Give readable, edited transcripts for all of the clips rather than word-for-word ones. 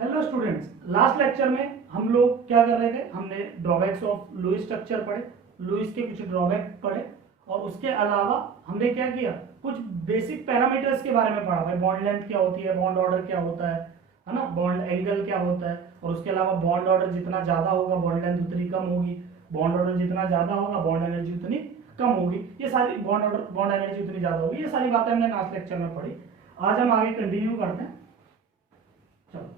Hello students, last lecture में हम लोग क्या कर रहे थे? हमने ड्रॉबैक्स ऑफ लुईस स्ट्रक्चर पढ़े, लुईस के कुछ ड्रॉबैक पढ़े और उसके अलावा हमने क्या किया, कुछ बेसिक पैरामीटर्स के बारे में पढ़ा। भाई बॉन्ड लेंथ क्या होती है, बॉन्ड ऑर्डर क्या होता है ना, बॉन्ड एंगल क्या होता है, और उसके अलावा बॉन्ड ऑर्डर जितना ज़्यादा होगा बॉन्ड लेंथ उतनी कम होगी, बॉन्ड ऑर्डर जितना ज़्यादा होगा बॉन्ड एनर्जी उतनी कम होगी। ये सारी बॉन्ड ऑर्डर बॉन्ड एनर्जी उतनी ज़्यादा होगी, ये सारी बातें हमने लास्ट लेक्चर में पढ़ी। आज हम आगे कंटिन्यू करते हैं। चलो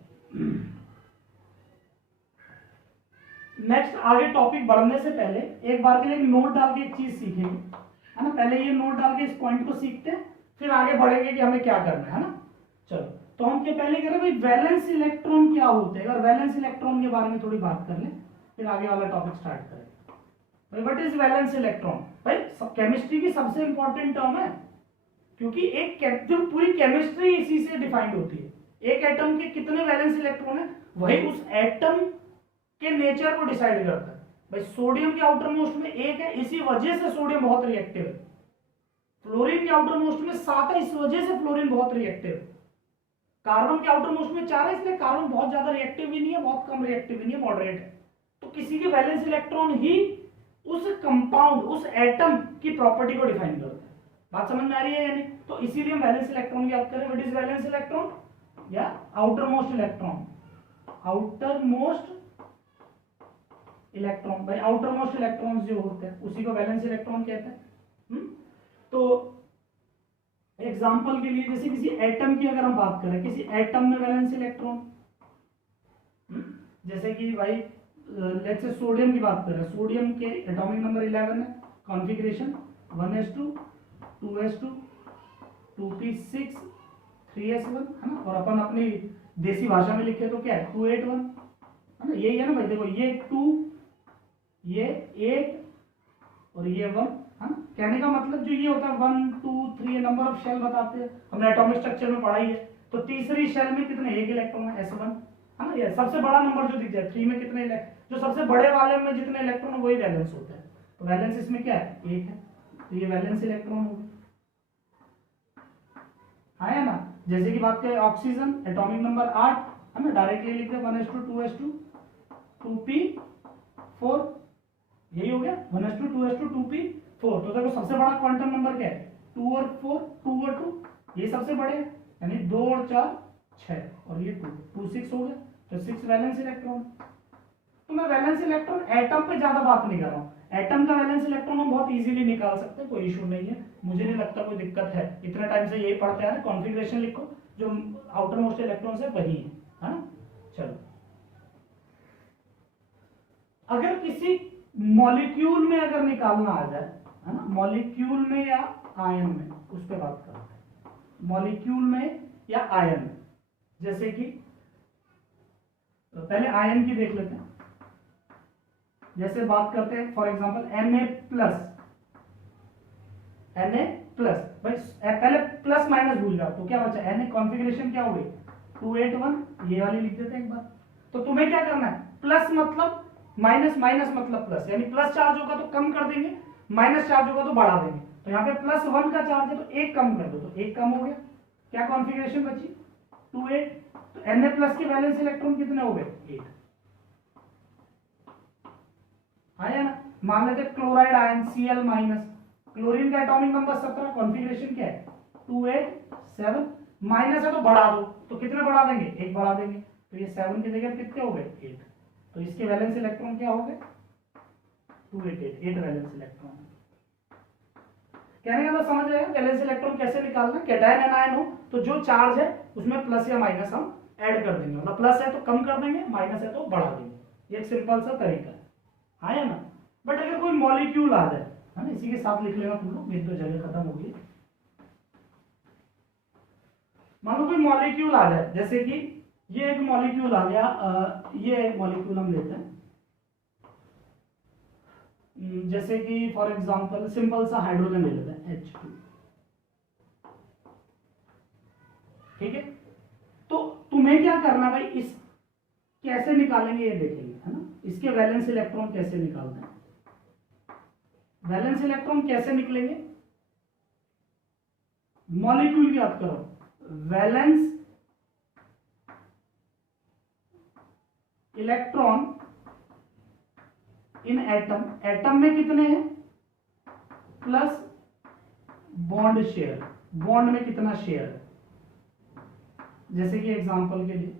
नेक्स्ट आगे टॉपिक बढ़ने से पहले एक बार के लिए नोट डाल के एक चीज सीखेंगे, है ना। पहले ये नोट डाल के इस पॉइंट को सीखते हैं, फिर आगे बढ़ेंगे कि हमें क्या करना है ना। चलो तो हम क्या पहले करें भाई, वैलेंस इलेक्ट्रॉन क्या होते हैं, अगर वैलेंस इलेक्ट्रॉन के बारे में थोड़ी बात कर लें, फिर आगे वाला टॉपिक स्टार्ट करें। भाई व्हाट इज वैलेंस इलेक्ट्रॉन? भाई केमिस्ट्री की सबसे इंपॉर्टेंट टर्म है, क्योंकि एक जो पूरी केमिस्ट्री इसी से डिफाइंड होती है। एक एटम के कितने वैलेंस इलेक्ट्रॉन है वही उस एटम के नेचर को डिसाइड करता है। भाई सोडियम के आउटर मोस्ट में एक है, इसी वजह से सोडियम बहुत रिएक्टिव है। फ्लोरीन के आउटर मोस्ट में 7 है, इस वजह से फ्लोरीन बहुत रिएक्टिव है। कार्बन के आउटर मोस्ट में 4 है, इसलिए कार्बन बहुत ज्यादा रिएक्टिव भी नहीं है, बहुत कम रिएक्टिव भी नहीं है, मॉडरेट है। तो किसी के वैलेंस इलेक्ट्रॉन ही उस कंपाउंड, उस एटम की प्रॉपर्टी को डिफाइन करता है। बात समझ में आ रही है यानी? तो इसीलिए हम वैलेंस इलेक्ट्रॉन की बात करें। व्हाट इज वैलेंस इलेक्ट्रॉन या outer most electron? Outer most electron, भाई आउटर मोस्ट इलेक्ट्रॉन्स जो होते हैं उसी को वैलेंस इलेक्ट्रॉन कहते हैं। तो एग्जांपल के लिए जैसे किसी एटम की अगर हम बात करें, किसी एटम में वैलेंस इलेक्ट्रॉन, जैसे कि भाई लेट्स से सोडियम की बात करें, सोडियम के एटॉमिक नंबर 11 है, configuration 1s2 2s2 2p6 3s1 है ना, और अपन अपनी देसी भाषा में लिखे तो क्या है 281 है ना, यही है ना भाई। देखो ये 2, ये 8 और ये 1 है ना। कहने का मतलब जो ये होता है 1 2 3 नंबर ऑफ शेल बताते हैं, हमने एटॉमिक स्ट्रक्चर में पढ़ाई है। तो तीसरी शेल में कितने, एक इलेक्ट्रॉन है, s1 है ना। ये सबसे बड़ा नंबर जो दिख जाए 3 में कितने जो सबसे बड़े वाले में जितने इलेक्ट्रॉन वही वैलेंस होता है। तो वैलेंस इसमें क्या है, 1 है, तो ये वैलेंस इलेक्ट्रॉन होगा, है ना। जैसे कि बात करें ऑक्सीजन, एटॉमिक नंबर 8 है ना, डायरेक्टली लिख दे 1s2 2s2 2p4, यही हो गया 1s2 2s2 2p4। तो देखो सबसे बड़ा क्वांटम नंबर क्या है, 2 और 4, 2 और 2, ये सबसे बड़े हैं, यानी 2 और 4 6 और ये 2 6 हो गया, तो 6 वैलेंस इलेक्ट्रॉन। तो मैं वैलेंस इलेक्ट्रॉन एटम पे ज्यादा बात नहीं कर रहा हूँ, एटम का वैलेंस इलेक्ट्रॉन हम बहुत इजीली निकाल सकते हैं, कोई इशू नहीं है, मुझे नहीं लगता कोई दिक्कत है। इतने टाइम से यही पढ़ते हैं, कॉन्फ़िगरेशन लिखो, जो आउटर मोस्ट इलेक्ट्रॉन है वही है ना। चलो अगर किसी मॉलिक्यूल में अगर निकालना आ जाए, है ना, मॉलिक्यूल में या आयन में, उस पर बात करते हैं। मॉलिक्यूल में या आयन में, जैसे कि तो पहले आयन की देख लेते हैं। जैसे बात करते हैं फॉर एग्जांपल Na प्लस, भाई पहले प्लस माइनस भूल जाओ, तो क्या बचा, Na कॉन्फ़िगरेशन क्या हो गई 281, ये वाली लिख देते हैं एक बार। तो तुम्हें क्या करना है, प्लस मतलब माइनस, माइनस मतलब प्लस, यानी प्लस चार्ज होगा तो कम कर देंगे, माइनस चार्ज होगा तो बढ़ा देंगे। तो यहाँ पे +1 का चार्ज है तो एक कम कर दो, तो एक कम हो गया, क्या कॉन्फ़िगरेशन बची 28। तो Na+ के वैलेंस इलेक्ट्रॉन कितने हो गए 8, आया ना। मान लेते क्लोराइड आयन Cl-, क्लोरीन का एटॉमिक नंबर 17, कॉन्फ़िगरेशन क्या है 287, माइनस है तो बढ़ा दो, तो कितने बढ़ा देंगे, एक बढ़ा देंगे, तो ये 7 की जगह कितने हो गए 8। तो इसके वैलेंस इलेक्ट्रॉन क्या हो गए 288, 8 वैलेंस इलेक्ट्रॉन। कहने का मतलब समझ आएगा वैलेंस इलेक्ट्रॉन कैसे निकालना। कैटायन एनायन हो तो जो चार्ज है उसमें प्लस या माइनस हम ऐड कर देंगे, मतलब प्लस है तो कम कर देंगे, माइनस है तो बढ़ा देंगे, ये एक सिंपल सा तरीका है ना। बट अगर कोई मॉलिक्यूल आ जाए, है ना, इसी के साथ लिख लेना तुम लोग, मेरी तो जगह खत्म हो गई। मान लो कोई मॉलिक्यूल आ जाए, जैसे कि ये एक मॉलिक्यूल आ गया, ये मॉलिक्यूल हम लेते हैं, जैसे कि फॉर एग्जांपल सिंपल सा हाइड्रोजन ले लेते हैं H2, ठीक है। तो तुम्हें क्या करना भाई, इस कैसे निकालेंगे ये देखेंगे, है ना। इसके वैलेंस इलेक्ट्रॉन कैसे निकालते हैं, वैलेंस इलेक्ट्रॉन कैसे निकलेंगे, मॉलिक्यूल की बात करो, वैलेंस इलेक्ट्रॉन इन एटम, एटम में कितने हैं, प्लस बॉन्ड शेयर, बॉन्ड में कितना शेयर है। जैसे कि एग्जांपल के लिए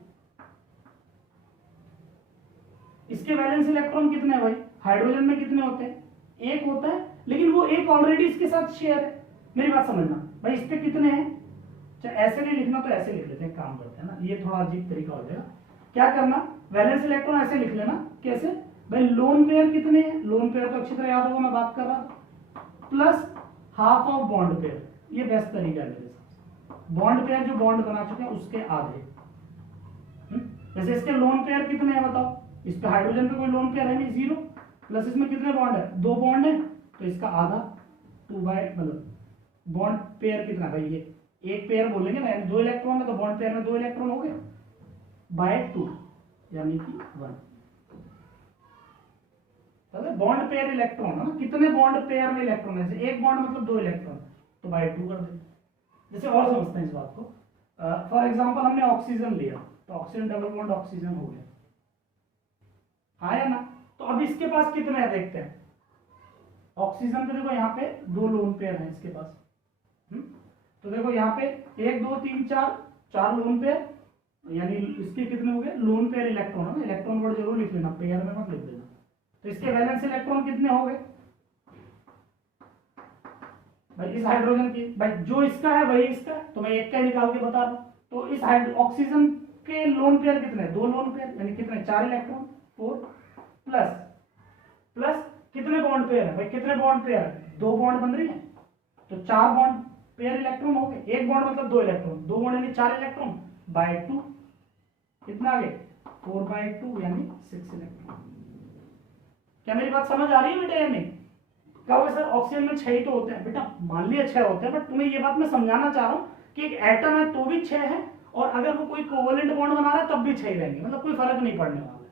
इसके वैलेंस इलेक्ट्रॉन कितने हैं भाई, हाइड्रोजन में कितने होते हैं, एक होता है, लेकिन वो एक ऑलरेडी इसके साथ शेयर है। मेरी बात समझना भाई, इस पे कितने हैं, चाहे ऐसे नहीं लिखना तो ऐसे लिख लेते हैं, काम करते हैं ना, ये थोड़ा अजीब तरीका हो जाएगा। क्या करना, वैलेंस इलेक्ट्रॉन ऐसे लिख लेना, कैसे भाई, लोन पेयर कितने हैं, लोन पेयर तो अच्छी तरह याद होगा, मैं बात कर रहा था, plus half of bond pair, ये बेस्ट तरीका है मेरे हिसाब से। बॉन्ड पेयर जो बॉन्ड बना चुके हैं उसके आधे। जैसे इसके लोन पेयर कितने हैं बताओ, इस पे हाइड्रोजन पे कोई लोन पेयर है नहीं, 0, प्लस इसमें कितने बॉन्ड है, 2 बॉन्ड है, तो इसका आधा 2 बाय, मतलब बॉन्ड पेयर कितना भाई, ये एक पेयर बोलेंगे ना, 2 इलेक्ट्रॉन है तो बॉन्ड पेयर में 2 इलेक्ट्रॉन हो गए, बाय 2 यानी कि 1। बॉन्ड पेयर इलेक्ट्रॉन है ना, कितने बॉन्ड पेयर में इलेक्ट्रॉन है, जैसे एक बॉन्ड मतलब 2 इलेक्ट्रॉन, तो बाय 2 कर देते। जैसे और समझते हैं इस बात को, फॉर एग्जांपल हमने ऑक्सीजन लिया, तो ऑक्सीजन डबल बॉन्ड ऑक्सीजन हो गया, हाँ या ना। तो अब इसके पास कितने हैं देखते हैं, ऑक्सीजन पे देखो यहाँ पे 2 लोन पेयर हैं इसके पास, तो देखो यहाँ पे 1 2 3 4 लोन पेयर, यानी इसके कितने हो गए, लोन पेयर इलेक्ट्रॉन है ना, इलेक्ट्रॉन वर्ड जरूर लिख लेना, पेयर में मत लिख देना। तो इसके वैलेंस इलेक्ट्रॉन कितने हो गए भाई, इस हाइड्रोजन की, भाई जो इसका है वही इसका है, तो मैं एक का ही निकाल के बता दूं। तो इस ऑक्सीजन के लोन पेयर कितने, 2 लोन पेयर, यानी कितने, 4 इलेक्ट्रॉन, 4 प्लस प्लस कितने बॉन्ड पेयर है भाई, कितने बॉन्ड पेयर है, 2 बॉन्ड बन रही है, तो 4 बॉन्ड पेयर इलेक्ट्रॉन हो गए, एक बॉन्ड मतलब 2 इलेक्ट्रॉन, 2 बॉन्ड यानी 4 इलेक्ट्रॉन बाय 2, कितना आ गए 4 बाय 2 यानी 6 इलेक्ट्रॉन। क्या मेरी बात समझ आ रही है बेटा या नहीं? कहोगे सर ऑक्सीजन में 6 ही तो होते हैं, बेटा मान लिया 6 होते हैं, बट तुम्हें ये बात मैं समझाना चाह रहा हूँ कि एक एटम है तो भी 6 है, और अगर वो कोई कोवेलेंट बॉन्ड बना रहा है तब भी 6 ही रहेंगे, मतलब कोई फर्क नहीं पड़ने वाला है,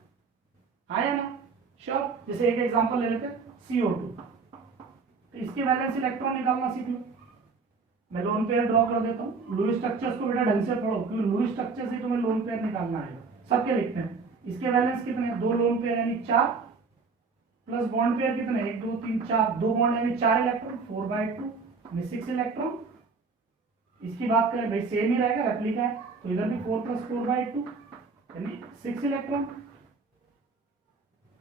हाँ या ना, श्योर। जैसे एक एग्जांपल ले लेते हैं CO2, तो इसके वैलेंस इलेक्ट्रॉन निकालना सीख लो। मैं लोन पेयर ड्रॉ कर देता हूँ, लुईस स्ट्रक्चर्स को बेटा ढंग से पढ़ो, क्योंकि लुईस स्ट्रक्चर से तुम्हें लोन पेयर निकालना है, सबके लिखते हैं। इसके वैलेंस कितने, 2 लोन पेयर यानी 4, प्लस बॉन्ड पेयर कितने, 1 2 3 4, 2 बॉन्ड यानी 4 इलेक्ट्रॉन, 4 बाय 2 यानी 6 इलेक्ट्रॉन। इसकी बात करें भाई सेम ही रहेगा, रेप्लिका है, तो इधर भी 4 प्लस 4 बाय 2 यानी 6 इलेक्ट्रॉन,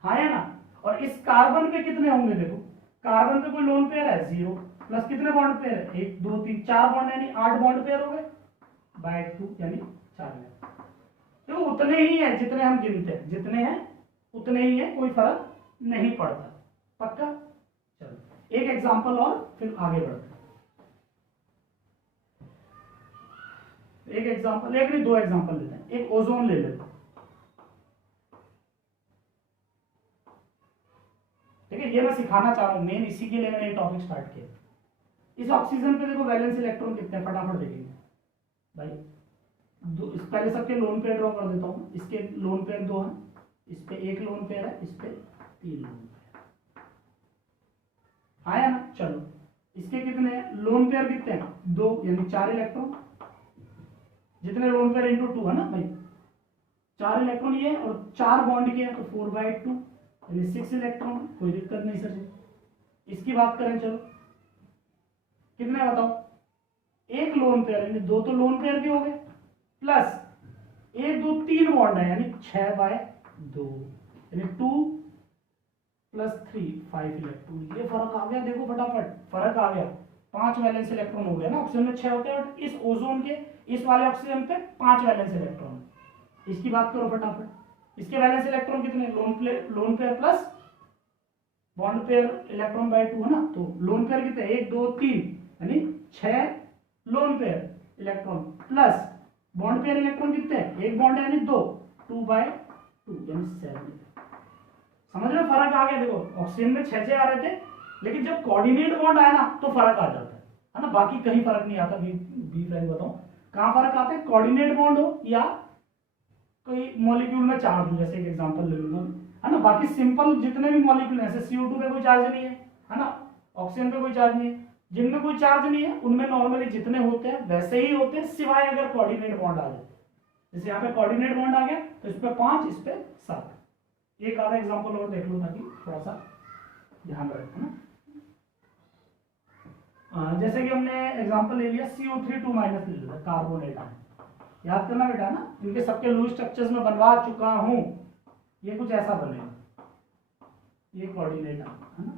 हाँ या ना। और इस कार्बन पे कितने होंगे, देखो कार्बन पे कोई लोन पेयर है 0, प्लस कितने बॉन्ड पेयर है, 1 2 3 4 बॉन्ड यानी 8 बॉन्ड पेयर हो गए बाय 2 यानी 4 इलेक्ट्रॉन। तो उतने ही है जितने हम गिनते हैं, जितने हैं उतने ही है, कोई फर्क नहीं पड़ता, पक्का। चलो एक एग्जांपल और फिर आगे बढ़ते हैं। एक एग्जांपल, एक नहीं 2 एग्जांपल लेते हैं, एक ओजोन ले लेते हैं, ठीक है, ये मैं सिखाना चाह रहा हूं, मेन इसी के लिए मैंने ये टॉपिक स्टार्ट किया। इस ऑक्सीजन पे देखो वैलेंस इलेक्ट्रॉन कितने हैं, फटाफट देखेंगे भाई। इस पहले सबके लोन पेयर ड्रॉ कर देता हूँ, इसके लोन पेयर 2 हैं, इस पे 1 लोन पेयर है, इस पे 3 लोन पेयर, आया ना। चलो इसके कितने हैं लोन पेयर, कितने हैं 2 यानी 4 इलेक्ट्रॉन, जितने लोन पेयर इंटू 2 है ना भाई, 4 इलेक्ट्रॉन ये, और 4 बॉन्ड के हैं तो 4 बाय 2 यानी 6 इलेक्ट्रॉन, कोई दिक्कत नहीं सर जी। इसकी बात करें चलो कितने बताओ, 1 लोन पेयर यानी 2 तो लोन पेयर भी हो गए, प्लस 1 2 3 बॉन्ड है यानी 6 बाय 2 यानी 2 प्लस 3 5 इलेक्ट्रॉन। ये फर्क आ गया, देखो फटाफट फर्क आ गया, 5 वैलेंस इलेक्ट्रॉन हो गया ना, ऑक्सीजन में 6 होते हैं, और इस ओजोन के इस वाले ऑक्सीजन पे 5 वैलेंस इलेक्ट्रॉन। इसकी बात करो फटाफट, इसके वैलेंस इलेक्ट्रॉन कितने, lone pair plus bond pair electron by 2 है ना, तो लोन पेयर कितने 1 2 3 यानी 6 loan pair electron, plus bond pair electron कितने हैं, 1 बॉन्ड यानी 2 2 बाय 2 यानी 7। समझ रहे हो फर्क आ गया, देखो ऑक्सीजन में 6 आ रहे थे, लेकिन जब कोऑर्डिनेट बॉन्ड आया ना तो फर्क आ जाता है ना, बाकी कहीं फर्क नहीं आता। बी फ्रेंड बताओ कहां फर्क आता है, कोऑर्डिनेट बॉन्ड हो या कोई मॉलिक्यूल में चार्ज हो, जैसे एक एग्जांपल ले लूंगा है ना, बाकी सिंपल जितने भी मॉलिक्यूल हैं, जैसे CO2 पे कोई चार्ज नहीं है ना, ऑक्सीजन पे कोई चार्ज नहीं है, जिनमें कोई चार्ज नहीं है उनमें नॉर्मली जितने होते हैं वैसे ही होते हैं, सिवाय अगर कोऑर्डिनेट बॉन्ड आ जाए। जैसे यहाँ पे कोऑर्डिनेट बॉन्ड आ गया तो इस पे 5, इस पे 7। एक आधा एग्जांपल और देख लो ताकि थोड़ा सा ध्यान रहे, है ना। जैसे कि हमने एग्जांपल ले लिया CO3 2 माइनस ले लिया, कार्बोनेट है, याद करना बेटा ना, इनके सबके लूज स्ट्रक्चर्स में बनवा चुका हूं। ये कुछ ऐसा बनेगा, ये कोऑर्डिनेट है ना,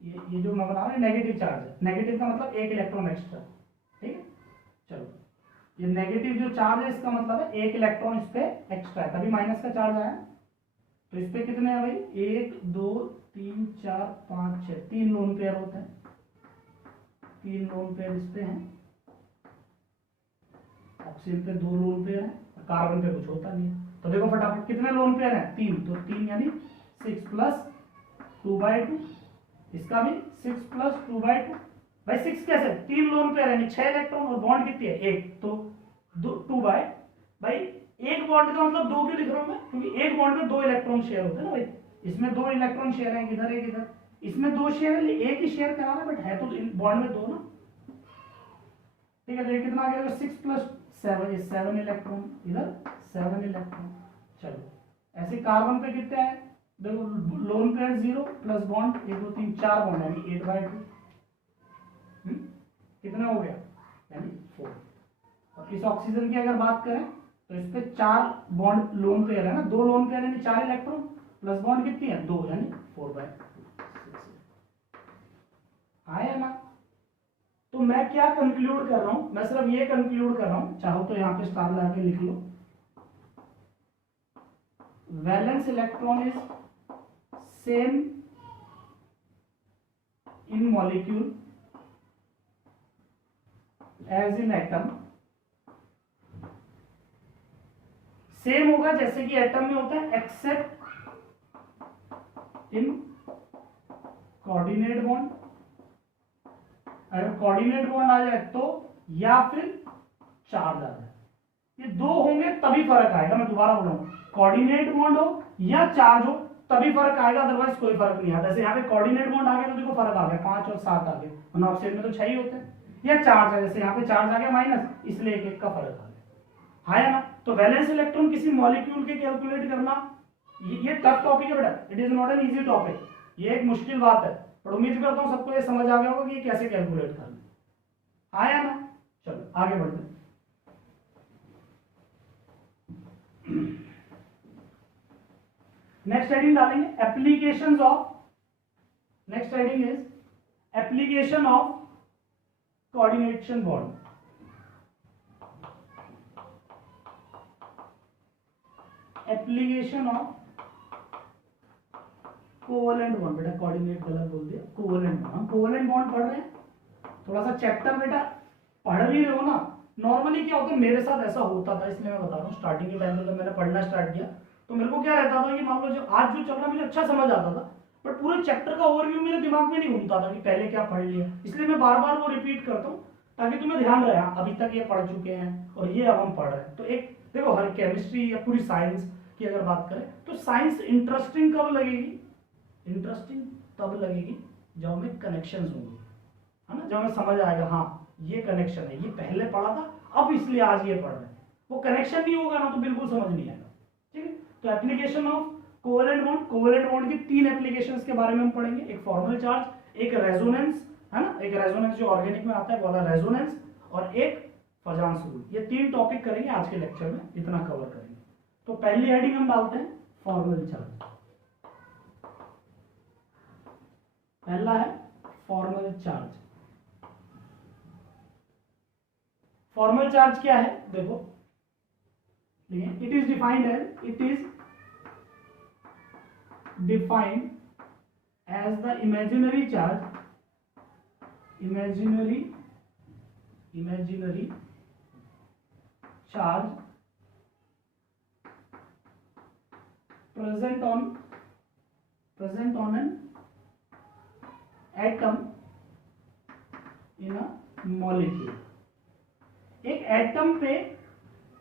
ये जो मैं बना रहा हूँ नेगेटिव चार्ज है। नेगेटिव का मतलब 1 इलेक्ट्रॉन एक्स्ट्रा, ठीक है। चलो ये नेगेटिव जो चार्ज है इसका मतलब है 1 इलेक्ट्रॉन इस पे एक्स्ट्रा है, तभी माइनस का चार्ज आया। तो इस पे कितने हैं भाई, 1 2 3 4 5 6, 3 लोन पेयर होते हैं, 3 लोन पेयर इस पे हैं, ऑक्सीजन पे 2 लोन पेयर है, कार्बन पे कुछ होता नहीं है। तो देखो फटाफट कितने लोन पेयर हैं, 3, तो 3 यानी 6 प्लस 2/2, इसका भी 6 प्लस 2/2। भाई 6 कैसे, 3 लोन पेयर यानी 6 इलेक्ट्रॉन, और बॉन्ड कितनी है 1, तो 2 बाय, भाई एक बॉन्ड का मतलब 2 क्यों लिख रहा हूं मैं, क्योंकि एक बॉन्ड में 2 इलेक्ट्रॉन शेयर होते हैं ना भाई, इसमें 2 इलेक्ट्रॉन शेयर हैं, इधर एक इधर, इसमें 2 शेयर है, एक ही शेयर करा रहा है, बट है तो बॉन्ड में 2 ना, ठीक है। तो ये कितना आ गया, 6 प्लस 7, ये 7 इलेक्ट्रॉन, इधर 7 इलेक्ट्रॉन। चलो ऐसे कार्बन पे कितने हैं, देखो lone pair 0 plus bond 1 2 3 4 bond यानी 8/2, कितना हो गया यानी 4। और इस ऑक्सीजन की अगर बात करें तो इस पे 4 बॉन्ड लोन पेयर है ना, 2 लोन पेयर यानी 4 इलेक्ट्रॉन, प्लस बॉन्ड कितनी है 2 यानी 4/6 आया ना। तो मैं क्या कंक्लूड कर रहा हूं, मैं सिर्फ ये कंक्लूड कर रहा हूं, चाहो तो यहां पे स्टार लगा के लिख लो, valence electron is same in molecule as in atom. Same होगा जैसे कि एटम में होता है, एक्सेप्ट इन कोऑर्डिनेट बॉन्ड। अगर कोऑर्डिनेट बॉन्ड आ जाए तो, या फिर चार्ज आ जाए, ये 2 होंगे तभी फर्क आएगा। मैं दोबारा बोल रहा हूं, कोऑर्डिनेट बॉन्ड हो या चार्ज हो तभी फर्क आएगा, अदरवाइज कोई फर्क नहीं आता। जैसे यहाँ पे कोऑर्डिनेट बॉन्ड आ गया तो देखो फर्क आ गया, 5 और 7 आ गए, वरना ऑक्सीजन में तो 6 ही होते हैं। या चार्ज है, जैसे यहाँ पे चार्ज आ गया माइनस, इसलिए 1 का फर्क आ गया, है ना। तो वैलेंस इलेक्ट्रॉन किसी मॉलिक्यूल के कैलकुलेट करना, ये टफ टॉपिक है बेटा, it is not an easy topic, ये एक मुश्किल बात है, पर उम्मीद करता हूं सबको ये समझ आ गया होगा कि ये कैसे कैलकुलेट करना, आया ना। चलो आगे बढ़ते हैं। नेक्स्ट हेडिंग डालेंगे applications of, next heading is application of coordination bond. Application of covalent bond, बेटा कोऑर्डिनेट गलत बोल दिया, कोवलेंट बॉन्ड। हम कोवलेंट बॉन्ड पढ़ रहे हैं, थोड़ा सा चैप्टर बेटा पढ़ भी रहे हो ना। नॉर्मली क्या होता है, मेरे साथ ऐसा होता था, इसलिए मैं बता रहा हूँ, स्टार्टिंग के टाइम में जब मैंने पढ़ना स्टार्ट किया तो मेरे को क्या रहता था कि मान लो जो आज जो चल रहा मुझे अच्छा समझ आता था, बट पूरे चैप्टर का ओवरव्यू मेरे दिमाग में नहीं घूमता था कि पहले क्या पढ़ लिया, इसलिए मैं बार बार वो रिपीट करता हूँ ताकि तुम्हें ध्यान रहे, अभी तक ये पढ़ चुके हैं और ये अब हम पढ़ रहे हैं। तो एक देखो, हर केमिस्ट्री या पूरी साइंस की अगर बात करें तो साइंस इंटरेस्टिंग कब लगेगी, इंटरेस्टिंग तब लगेगी जब हमें कनेक्शंस होंगे, है ना, जब हमें समझ आएगा हाँ ये कनेक्शन है, ये पहले पढ़ा था अब इसलिए आज ये पढ़ रहे हैं। वो कनेक्शन नहीं होगा ना तो बिल्कुल समझ नहीं आएगा, ठीक है। तो application of covalent bond, covalent bond की 3 एप्लीकेशंस के बारे में हम पढ़ेंगे, एक फॉर्मल चार्ज, एक रेजोनेंस, है ना, एक रेजोनेंस जो ऑर्गेनिक में आता है वाला रेजोनेंस, और एक फजांस रूल। ये 3 टॉपिक करेंगे आज के लेक्चर में, इतना कवर करेंगे। तो पहली हेडिंग हम डालते हैं फॉर्मल चार्ज। पहला है फॉर्मल चार्ज। फॉर्मल चार्ज क्या है देखो, it is defined as, it is defined as the imaginary charge, imaginary charge present on an atom in a molecule। एक एटम पे,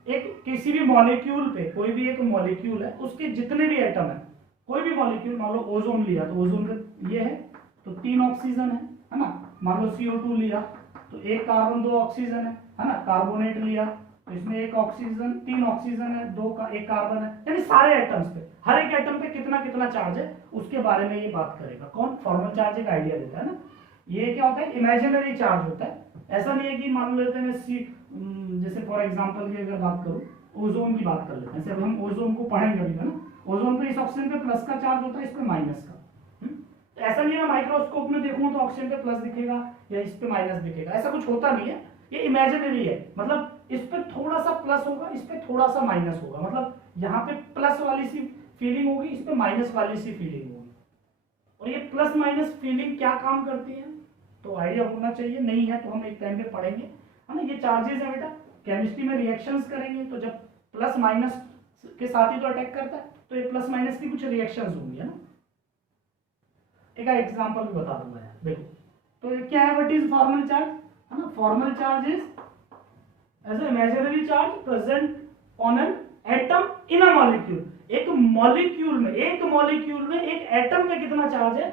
एक किसी भी मॉलिक्यूल पे, कोई भी एक मॉलिक्यूल है उसके जितने भी एटम है, कोई भी मॉलिक्यूल, मान लो ओजोन लिया तो ओजोन का ये है तो 3 ऑक्सीजन है ना, मान लो CO2 लिया तो 1 कार्बन 2 ऑक्सीजन है ना, कार्बोनेट लिया तो इसमें एक ऑक्सीजन, 3 ऑक्सीजन है, एक कार्बन है, यानी सारे एटम्स पे, हर एक एटम पे कितना कितना चार्ज है उसके बारे में ये बात करेगा। कौन? फॉर्मल चार्ज एक आइडिया देता है ना। ये क्या होता है? इमेजिनरी चार्ज होता है। ऐसा नहीं है कि मान लेते हैं जैसे फॉर एग्जांपल की अगर बात करूं, ओजोन की बात कर लेते हैं। जैसे हम ओजोन को पढ़ेंगे अभी ना, ओजोन पे इस ऑक्सीजन पे प्लस का चार्ज होता है, इस पे माइनस का। तो ऐसा नहीं है माइक्रोस्कोप में देखूं तो ऑक्सीजन पे प्लस दिखेगा या इस पे माइनस दिखेगा, ऐसा कुछ होता नहीं है। ये इमेजिनरी है, मतलब इस पे थोड़ा सा प्लस होगा, इस पे थोड़ा सा माइनस होगा, मतलब यहाँ पे प्लस वाली सी फीलिंग होगी, इस पे माइनस वाली सी फीलिंग होगी। और ये प्लस माइनस फीलिंग क्या काम करती है तो आइडिया होना चाहिए, नहीं है तो हम एक टाइम पे पढ़ेंगे, है ना। ये चार्जेस है बेटा, केमिस्ट्री में रिएक्शंस करेंगे तो जब प्लस माइनस के साथ ही तो अटैक करता है, तो ये प्लस माइनस की कुछ रिएक्शंस होंगी, है ना। एक एग्जांपल भी बता दूंगा यार, देखो। तो ये क्या है? व्हाट इज फॉर्मल चार्ज, है ना। Formal charge is as a imaginary charge present on an atom in a molecule. एक मॉलिक्यूल में एक एटम में कितना चार्ज है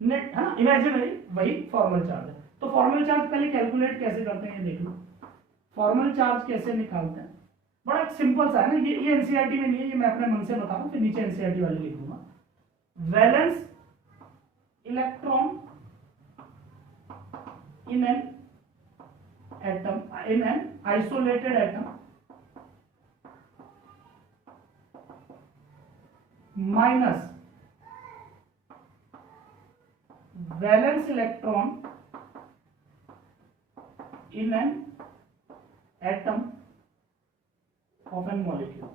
नेट, है ना, इमेजिनरी, वही फॉर्मल चार्ज है। तो फॉर्मल चार्ज पहले कैलकुलेट कैसे करते हैं ये देख लो। फॉर्मल चार्ज कैसे निकालते हैं? बड़ा एक सिंपल सा है ना, ये एनसीईआरटी में नहीं है, ये मैं अपने मन से बता रहा हूं, फिर नीचे एनसीईआरटी वाले लिख दूंगा। Valence electron in an atom, in an isolated atom, minus valence electron in an atom of an molecule.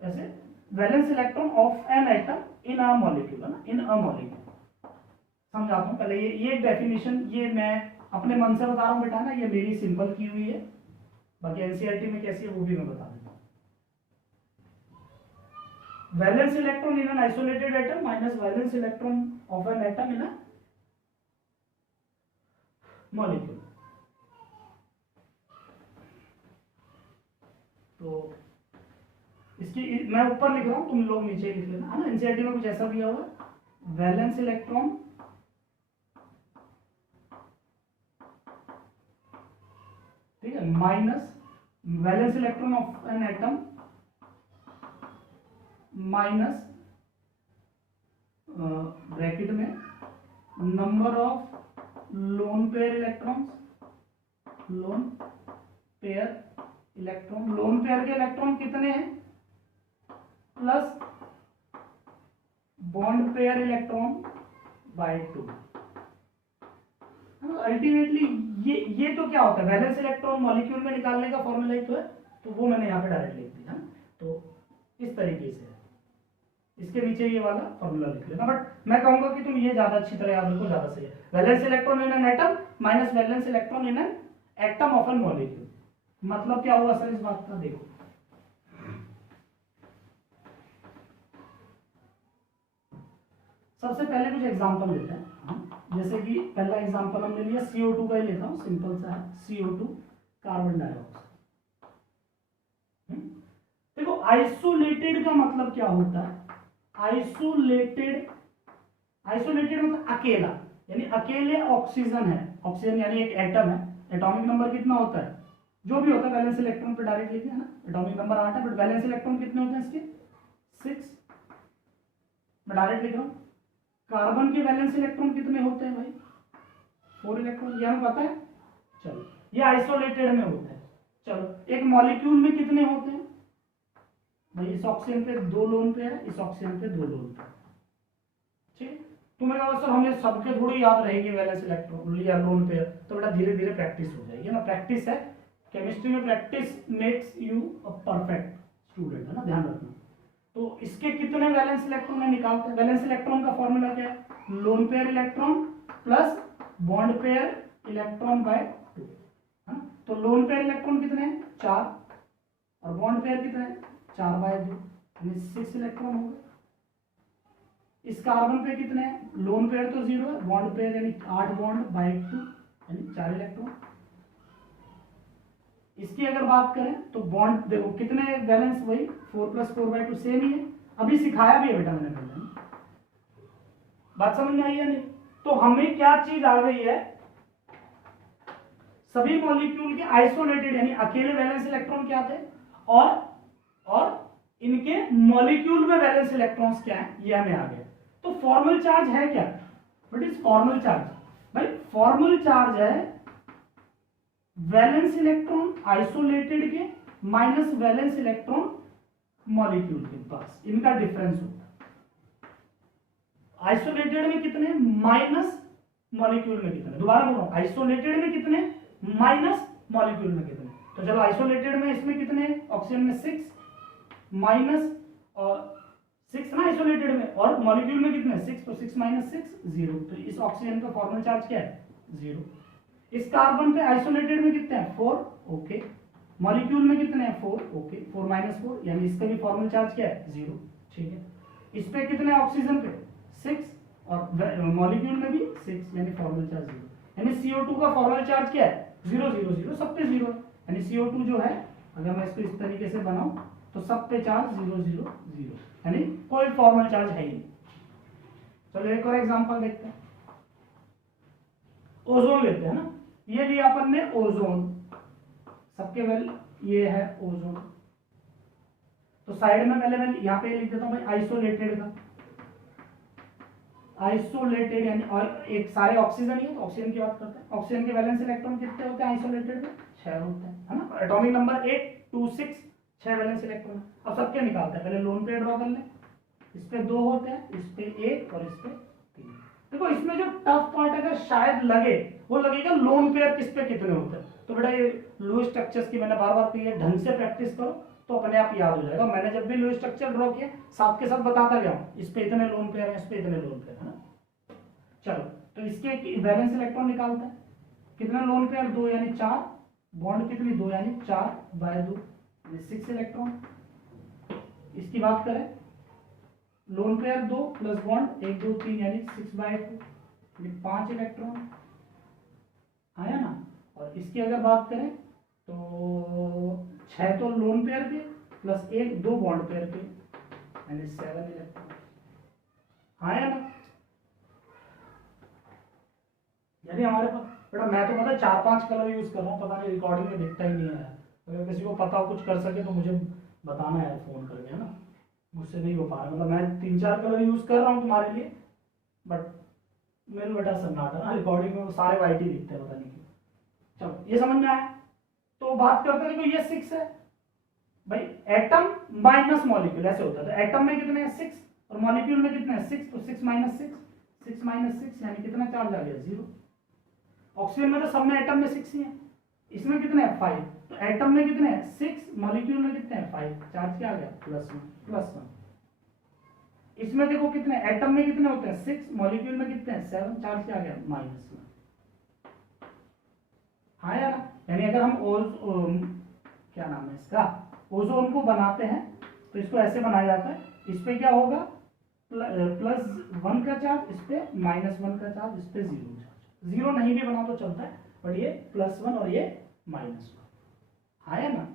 ऐसे valence electron of an atom in a molecule, है ना, इन अ मॉलिक्यूल। समझाता हूं पहले, ये डेफिनेशन ये मैं अपने मन से बता रहा हूं बेटा ना, ये मेरी सिंपल की हुई है, बाकी एनसीईआरटी में कैसी है वो भी मैं बता दूंगा। Valence electron in an isolated atom minus valence electron of an atom in a molecule. तो इसकी मैं ऊपर लिख रहा हूं, तुम लोग नीचे लिख लेना, है ना। एनसीईआरटी में कुछ ऐसा दिया हुआ है, वैलेंस इलेक्ट्रॉन ठीक है minus valence electron of an atom minus bracket में number of lone pair electrons, lone pair electron, lone pair के इलेक्ट्रॉन कितने हैं plus bond pair electron by 2। Ultimately ये तो क्या होता है, वैलेंस इलेक्ट्रॉन मॉलिक्यूल में निकालने का फॉर्मूला ही तो है, तो वो मैंने यहाँ पे डायरेक्ट लिख दिया। तो इस तरीके से इसके नीचे ये वाला फॉर्मूला लिख लेना, बट मैं कहूंगा कि तुम ये ज्यादा अच्छी तरह याद रखो, ज्यादा सही है। Valence electron in an atom minus valence electron in an atom of an molecule. मतलब क्या हुआ सर इस बात का? देखो सबसे पहले कुछ एग्जांपल लेते हैं हम, जैसे कि पहला एग्जांपल हमने लिया CO2 का ही लेता हूं, सिंपल सा है, CO2 कार्बन डाइऑक्साइड। देखो आइसोलेटेड का मतलब क्या होता है? आइसोलेटेड मतलब अकेला, यानी अकेले ऑक्सीजन है, ऑक्सीजन यानी एक एटम है, एटॉमिक नंबर कितना होता है जो भी होता है, वैलेंस इलेक्ट्रॉन पे डायरेक्ट लिखे है ना, एटॉमिक नंबर 8 है, बट वैलेंस इलेक्ट्रॉन कितने होते हैं इसके 6, मैं डायरेक्ट लिख रहा हूं। कार्बन के वैलेंस इलेक्ट्रॉन कितने होते हैं भाई 4 इलेक्ट्रॉन, ये हमें पता है। चलो ये आइसोलेटेड में होता है। चलो एक मॉलिक्यूल में कितने होते हैं भाई, इस ऑक्सीजन पे 2 लोन पेयर है, इस ऑक्सीजन पे 2 लोन पेयर, ठीक। तुम्हें कहा सर हमें सबके थोड़ी याद रहेंगे वैलेंस इलेक्ट्रॉन या लोन पेयर, तो बेटा धीरे धीरे प्रैक्टिस हो जाएगी ना, प्रैक्टिस है केमिस्ट्री में, practice makes you a perfect student, है ना, ध्यान रखना। तो इसके कितने वैलेंस इलेक्ट्रॉन है निकालते हैं। वैलेंस इलेक्ट्रॉन का फॉर्मूला क्या है? Loan pair electron plus bond pair electron by 2, है। तो लोन पेयर इलेक्ट्रॉन कितने हैं 4 और बॉन्ड पेयर कितने हैं 4 बाय 2, यानी 6 इलेक्ट्रॉन हो गए। इस कार्बन पे कितने हैं? लोन पेयर तो 0 है, बॉन्ड पेयर यानी 8 बॉन्ड बाय 2 यानी 4 इलेक्ट्रॉन। इसकी अगर बात करें तो बॉन्ड देखो कितने वैलेंस, वही 4 + 4/2 सेम ही है, अभी सिखाया भी है बेटा मैंने पहले, बात समझ में आई या नहीं? तो हमें क्या चीज आ गई है, सभी मॉलिक्यूल के आइसोलेटेड यानी अकेले वैलेंस इलेक्ट्रॉन क्या थे, और इनके मॉलिक्यूल में वैलेंस इलेक्ट्रॉन्स क्या है, ये हमें आ गया। तो फॉर्मल चार्ज है क्या, व्हाट इज फॉर्मल चार्ज? भाई फॉर्मल चार्ज है वैलेंस इलेक्ट्रॉन आइसोलेटेड के माइनस वैलेंस इलेक्ट्रॉन मॉलिक्यूल के पास, इनका डिफरेंस होता है। आइसोलेटेड में कितने, माइनस मॉलिक्यूल में कितने, दोबारा बोल रहा हूं, आइसोलेटेड में कितने, माइनस मॉलिक्यूल में कितने। तो चलो आइसोलेटेड में इसमें कितने, ऑक्सीजन में 6 माइनस और 6 ना आइसोलेटेड में, और मॉलिक्यूल में कितने 6, तो 6 माइनस 6 0। तो इस ऑक्सीजन का फॉर्मल चार्ज क्या है 0। इस कार्बन पे आइसोलेटेड में कितने हैं 4, ओके, मॉलिक्यूल में कितने हैं 4, ओके, 4 माइनस 4 यानी इसका भी फॉर्मल चार्ज क्या है 0, ठीक है। इस पे कितने ऑक्सीजन पे 6 और मॉलिक्यूल में भी 6 यानी फॉर्मल चार्ज 0, यानी CO2 का फॉर्मल चार्ज क्या है 0 0 0, सब पे 0 यानी CO2 जो है, अगर मैं इसको इस तरीके से बनाऊं तो सब पे चार्ज 0 0 0 यानी कोई फॉर्मल चार्ज है ही नहीं। चलो एक और एग्जांपल देखते हैं, ओजोन लेते हैं ना, ये लिया अपन ने ओजोन, सबके वेल ये है ओजोन। तो साइड में पहले मैं यहां पे लिख देता हूं भाई आइसोलेटेड का, आइसोलेटेड यानी, और एक सारे ऑक्सीजन ही है तो ऑक्सीजन की बात करते हैं। ऑक्सीजन के वैलेंस इलेक्ट्रॉन कितने होते हैं आइसोलेटेड में 6 होते हैं, है ना। Atomic number 8 2 6 6 valence electron. अब सबके निकालते हैं, पहले लोन पेयर ड्रॉ कर लें, इस पे 2 होते हैं, इस पे 1 और इस पे 3। देखो इसमें जो टफ पार्ट अगर शायद लगे वो लगेगा लोन पेयर किस पे कितने होते हैं। तो बेटा ये लुईस स्ट्रक्चर्स की मैंने बार बार कही है, ढंग से प्रैक्टिस करो तो अपने आप याद हो जाएगा। मैंने जब भी लुईस स्ट्रक्चर ड्रॉ किया साथ के साथ बताता गया हूं, इस पे इतने लोन पेयर है, इस पे इतने लोन पेयर है ना। चलो तो इसके वैलेंस इलेक्ट्रॉन निकालते हैं, कितना लोन पेयर 2 यानी 4, बॉन्ड कितनी 2 यानी 4 बाय 2 यानी 6 इलेक्ट्रॉन। इसकी बात करें लोन पेयर 2 प्लस बॉन्ड 1 2 3 यानी 6 बाय 2 यानी 5 इलेक्ट्रॉन आया ना। और इसकी अगर बात करें तो 6 तो लोन पेयर के प्लस 1 2 बॉन्ड पेयर के यानी 7 इलेक्ट्रॉन आया ना। यानी हमारे पास बेटा, मैं तो पता 4-5 कलर यूज कर रहा हूँ, पता नहीं रिकॉर्डिंग में दिखता ही नहीं है। अगर किसी को पता हो कुछ कर सके तो मुझे बताना है फोन करके, है ना। मुझसे नहीं हो पा रहा, मतलब मैं 3-4 कलर यूज कर रहा हूँ तुम्हारे लिए, बट मेरे बेटा सन्नाटा ना, रिकॉर्डिंग में वो सारे वाइट ही दिखते हैं, पता नहीं क्यों। चलो ये समझ में आया। तो बात करते हैं, देखो ये 6 है भाई, एटम माइनस मॉलिक्यूल ऐसे होता है। तो एटम में कितने हैं 6 और मॉलिक्यूल में कितने हैं 6, तो 6 माइनस 6 यानी कितना चार्ज आ गया 0। ऑक्सीजन में तो सब में एटम में 6 ही है, इसमें कितने हैं 5। तो एटम में कितने हैं 6, मॉलिक्यूल में कितने हैं 5, चार्ज क्या आ गया +1। इसमें देखो कितने एटम में कितने होते हैं 6, मॉलिक्यूल में कितने हैं 7, चार्ज क्या आ गया -1। हाँ यार, यानी अगर हम क्या नाम है इसका, ओजोन को बनाते हैं तो इसको ऐसे बनाया जाता है, इस पे क्या होगा +1 का चार्ज, इस पे -1 का चार्ज, इस पे 0 चार्ज। 0 नहीं भी बना तो चलता है, बट ये +1 और ये -1 आया ना।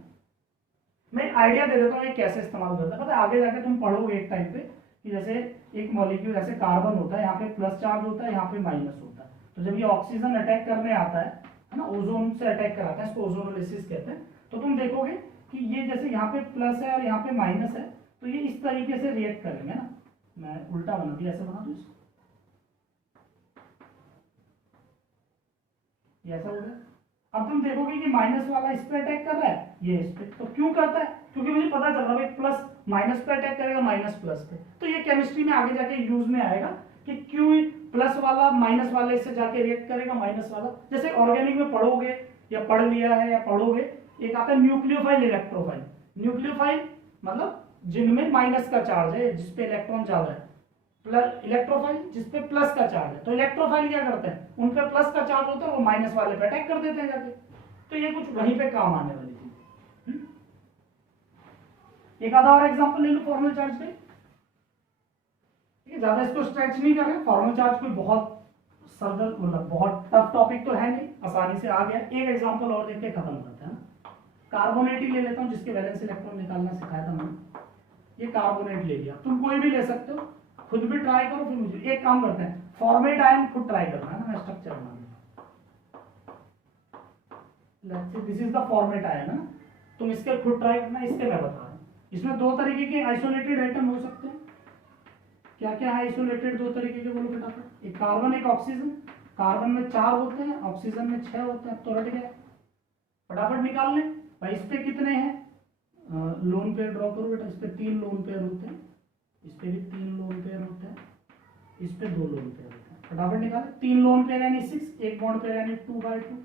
मैं आइडिया दे देता हूँ ये कैसे इस्तेमाल करता है, पता है आगे जाके तुम पढ़ोगे एक टाइम पे कि जैसे एक मॉलिक्यूल जैसे कार्बन होता है, यहाँ पे प्लस चार्ज होता है, यहाँ पे माइनस होता है। तो जब ये ऑक्सीजन अटैक करने आता है ना, ओजोन से अटैक कराता है, इसको ओजोनोलिसिस कहते हैं। तो तुम देखोगे कि ये जैसे यहाँ पे प्लस है और यहाँ पे माइनस है, तो ये इस तरीके से रिएक्ट करेंगे ना। मैं उल्टा बना दिया, ऐसे बना दूं इसको, ये ऐसा हो गया। अब तुम देखोगे कि माइनस वाला इस पे अटैक कर रहा है, ये इस पे। तो क्यों करता है, क्योंकि मुझे पता चल रहा है प्लस माइनस पे अटैक करेगा, माइनस प्लस पे। तो ये केमिस्ट्री में आगे जाके यूज में आएगा कि क्यों प्लस वाला माइनस वाले से जाके रिएक्ट करेगा माइनस वाला। जैसे ऑर्गेनिक में पढ़ोगे या पढ़ लिया है या पढ़ोगे, एक आता है न्यूक्लियोफाइल इलेक्ट्रोफाइल। न्यूक्लियोफाइल मतलब जिनमें माइनस का चार्ज है, जिसपे इलेक्ट्रॉन ज्यादा है। इलेक्ट्रोफाइल जिसपे प्लस का चार्ज है। तो इलेक्ट्रोफाइल क्या करते हैं, उन पे प्लस का चार्ज होता है, वो माइनस वाले पे अटैक कर देते हैं जाके। तो ये कुछ वहीं पे काम आने वाली चीज। एक आधा और एग्जांपल ले लो फॉर्मल चार्ज पे, ठीक है, ज्यादा इसको स्ट्रेच नहीं कर रहे। फॉर्मल चार्ज कोई बहुत सरदर्द मतलब बहुत टफ टॉपिक तो है नहीं, आसानी से आ गया। एक एग्जांपल और देख के खत्म करते हैं। कार्बोनेट ही ले लेता हूं, जिसके वैलेंस इलेक्ट्रॉन निकालना सिखाया था मैंने। ये कार्बोनेट ले लिया, तुम कोई भी ले सकते हो, खुद भी ट्राई करो, फिर मुझे एक काम करते हैं फॉर्मेट आयन खुद ट्राई करना है ना, मैं स्ट्रक्चर बना this is the format ion है ना, तुम इसके खुद ट्राई करना, इसके मैं बता रहा हूँ। इसमें दो तरीके के आइसोलेटेड आइटम हो सकते हैं। क्या क्या है आइसोलेटेड दो तरीके के, बोलो फटाफट। एक कार्बन एक ऑक्सीजन। कार्बन में 4 होते हैं, ऑक्सीजन में 6 होते हैं, तो रट गया। फटाफट निकाल लें भाई। इस पे कितने हैं, लोन पेयर ड्रॉ करो बेटा। इस पे 3 लोन पेयर होते हैं, इस पे भी 3 लोन पेयर होते हैं, इस पे 2 लोन पेयर होते हैं। फटाफट निकालें। 3 लोन पेयर यानी 6, एक बॉन्ड पेयर यानी 2/2,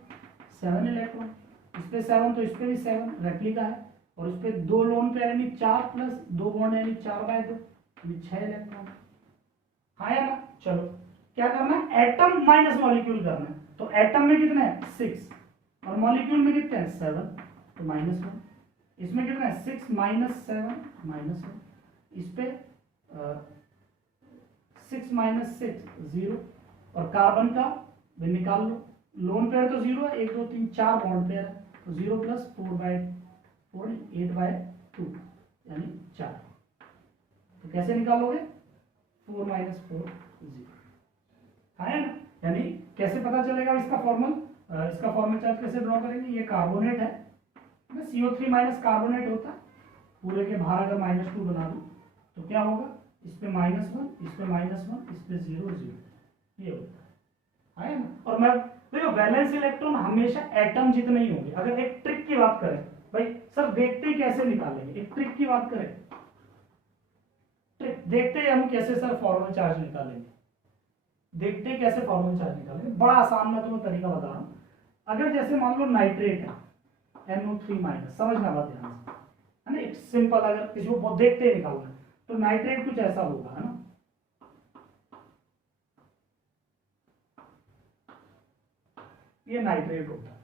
7 इलेक्ट्रॉन। इस पे 7 तो इस पे भी 7 रेप्लिका है, और इस पे 2 लोन पेयर यानी 4 प्लस 2 बॉन्ड यानी 4/2 यानी 6 इलेक्ट्रॉन। हाँ या ना। चलो क्या करना है, एटम माइनस मॉलिक्यूल करना है। तो एटम में कितने हैं 6 और मॉलिक्यूल में कितने हैं 7, तो -1। इसमें कितना है 6 - 7 -1। इस पे 6 - 6 0, और कार्बन का भी निकाल लो। लोन पेयर तो 0 है, 1 2 3 4 बॉन्ड पेयर है, तो 0 + 4/4 8/2 यानी 4। तो कैसे निकालोगे, 4 - 4 0 है ना। यानी कैसे पता चलेगा इसका फॉर्मल चार्ज कैसे ड्रॉ करेंगे। ये कार्बोनेट है, CO3 - कार्बोनेट होता है, पूरे के बाहर अगर -2 बना दूं तो क्या होगा, इस पे -1, इस पे -1, इस पे 0 0, ये होता है ना। और मैं देखो वैलेंस इलेक्ट्रॉन हमेशा एटम जितने ही होंगे। अगर एक ट्रिक की बात करें भाई, सर देखते ही कैसे निकालेंगे, एक ट्रिक की बात करें, ट्रिक देखते ही हम कैसे सर फॉर्मल चार्ज निकालेंगे, देखते ही कैसे फॉर्मल चार्ज निकालेंगे। बड़ा आसान मैं तुम्हें तरीका बता रहा हूं। अगर जैसे मान लो नाइट्रेट है NO3-, समझना बात ध्यान से, है ना। एक सिंपल, अगर किसी को देखते ही निकालना है तो नाइट्रेट कुछ ऐसा होगा, है ना। ये नाइट्रेट होता है,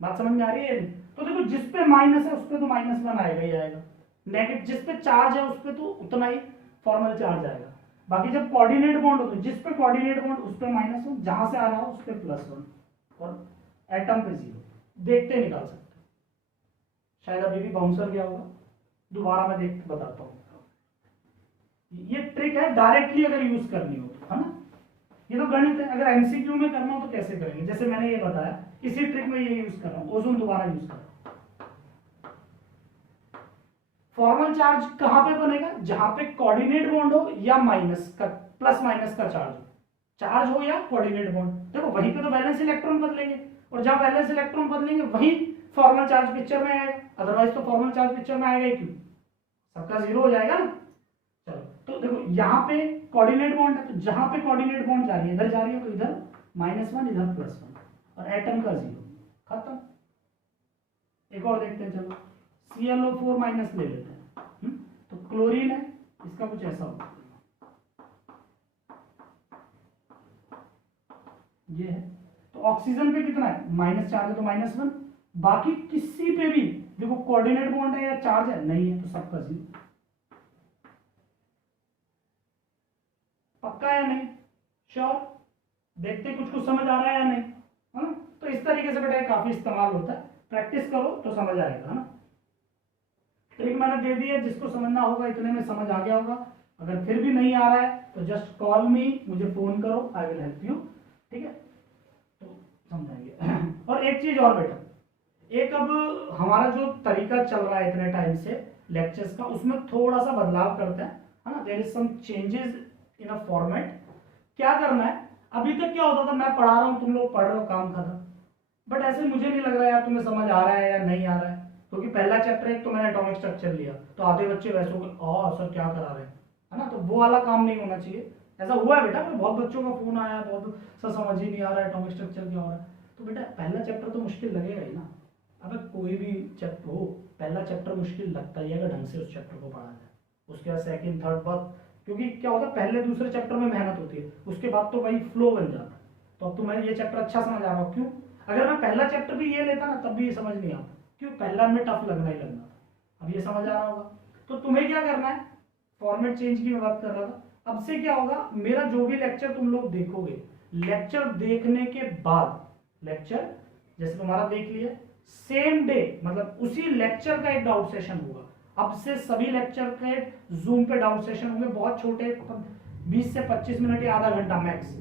बात समझ में आ रही है। तो देखो जिस पे माइनस है उस पे तो -1 आएगा ही आएगा, नेगेटिव जिस पे चार्ज है उस पे तो उतना ही फॉर्मल चार्ज आएगा। बाकी जब कोऑर्डिनेट बॉन्ड होते हैं, जिस पे कोऑर्डिनेट बॉन्ड उस पे -1, जहां से आ रहा हो उस पे +1, और एटम पे 0। देखते निकाल सकते हो। शायद अभी भी बाउंसर गया होगा, दोबारा मैं देख बताता हूँ। ये ट्रिक है डायरेक्टली अगर यूज करनी हो तो, है ना। ये तो गणित है, अगर एमसीक्यू में करना हो तो कैसे करेंगे, जैसे मैंने ये बताया, इसी ट्रिक में ये यूज कर रहा हूँ। ओजोन दोबारा यूज कर रहा हूँ। फॉर्मल चार्ज कहां पे बनेगा, जहां पे कोऑर्डिनेट बॉन्ड हो या माइनस का प्लस माइनस का चार्ज हो या कोऑर्डिनेट बॉन्ड। देखो वहीं पे तो वैलेंस इलेक्ट्रॉन बदलेंगे, और जहां वैलेंस इलेक्ट्रॉन बदलेंगे वहीं फॉर्मल चार्ज पिक्चर में आएगा, अदरवाइज तो फॉर्मल चार्ज पिक्चर में आएगा ही क्यों, सबका 0 हो जाएगा ना। चलो तो देखो यहाँ पे कोऑर्डिनेट बॉन्ड है, तो जहां पे कोऑर्डिनेट बॉन्ड जा रही है, इधर जा रही है, तो इधर -1 इधर +1, और एटम का 0 खत्म। एक और देखते हैं, चलो ClO4- ले लेते हैं। तो क्लोरीन है, इसका कुछ ऐसा होगा, ये है। तो ऑक्सीजन पे कितना है, -4 है तो -1। बाकी किसी पे भी देखो कोऑर्डिनेट बॉन्ड है या चार्ज है, नहीं है, तो सबका 0। पक्का या नहीं, श्योर। देखते कुछ समझ आ रहा है या नहीं, है ना। तो इस तरीके से बेटा काफी इस्तेमाल होता है, प्रैक्टिस करो तो समझ आएगा, है ना। ट्रिक मैंने दे दी है, जिसको समझना होगा इतने में समझ आ गया होगा। अगर फिर भी नहीं आ रहा है तो जस्ट कॉल मी, मुझे फोन करो, आई विल हेल्प यू, ठीक है। तो समझाएंगे। और एक चीज और बेटा, एक अब हमारा जो तरीका चल रहा है इतने टाइम से लेक्चर्स का, उसमें थोड़ा सा बदलाव करते हैं, है ना। There is some changes in a format. क्या करना है, अभी तक क्या होता था, मैं पढ़ा रहा हूँ, तुम लोग पढ़ रहे हो, काम खत्म। बट ऐसे मुझे नहीं लग रहा है यार तुम्हें समझ आ रहा है या नहीं आ रहा है, क्योंकि पहला चैप्टर एक तो मैंने एटॉमिक स्ट्रक्चर लिया, तो आधे बच्चे वैसे हो गए, सर क्या करा रहे हैं, है ना। तो वो वाला काम नहीं होना चाहिए। ऐसा हुआ है बेटा, बहुत बच्चों का फोन आया, बहुत सर समझ ही नहीं आ रहा है एटॉमिक स्ट्रक्चर क्या हो रहा है। तो बेटा पहला चैप्टर तो मुश्किल लगेगा ही ना। अब कोई भी चैप्टर हो, पहला चैप्टर मुश्किल लगता ही है अगर ढंग से उस चैप्टर को पढ़ा जाए। उसके बाद सेकंड थर्ड फोर्थ, क्योंकि क्या होता है पहले दूसरे चैप्टर में मेहनत होती है, उसके बाद तो भाई फ्लो बन जाता है। तो अब तुम्हें ये चैप्टर अच्छा समझ आ रहा हो, क्यों, अगर मैं पहला चैप्टर भी ये लेता ना तब भी ये समझ नहीं आता, क्यों, पहला में टफ लगना ही लगना था। अब ये समझ आ रहा होगा। तो तुम्हें क्या करना है, फॉर्मेट चेंज की मैं बात कर रहा था। अब से क्या होगा, मेरा जो भी लेक्चर तुम लोग देखोगे, लेक्चर देखने के बाद, लेक्चर जैसे तुम्हारा देख लिया, सेम डे मतलब उसी लेक्चर का एक डाउट सेशन होगा। अब से सभी लेक्चर के जूम पे डाउट सेशन होंगे, बहुत छोटे, 20 से 25 मिनट या आधा घंटा मैक्स,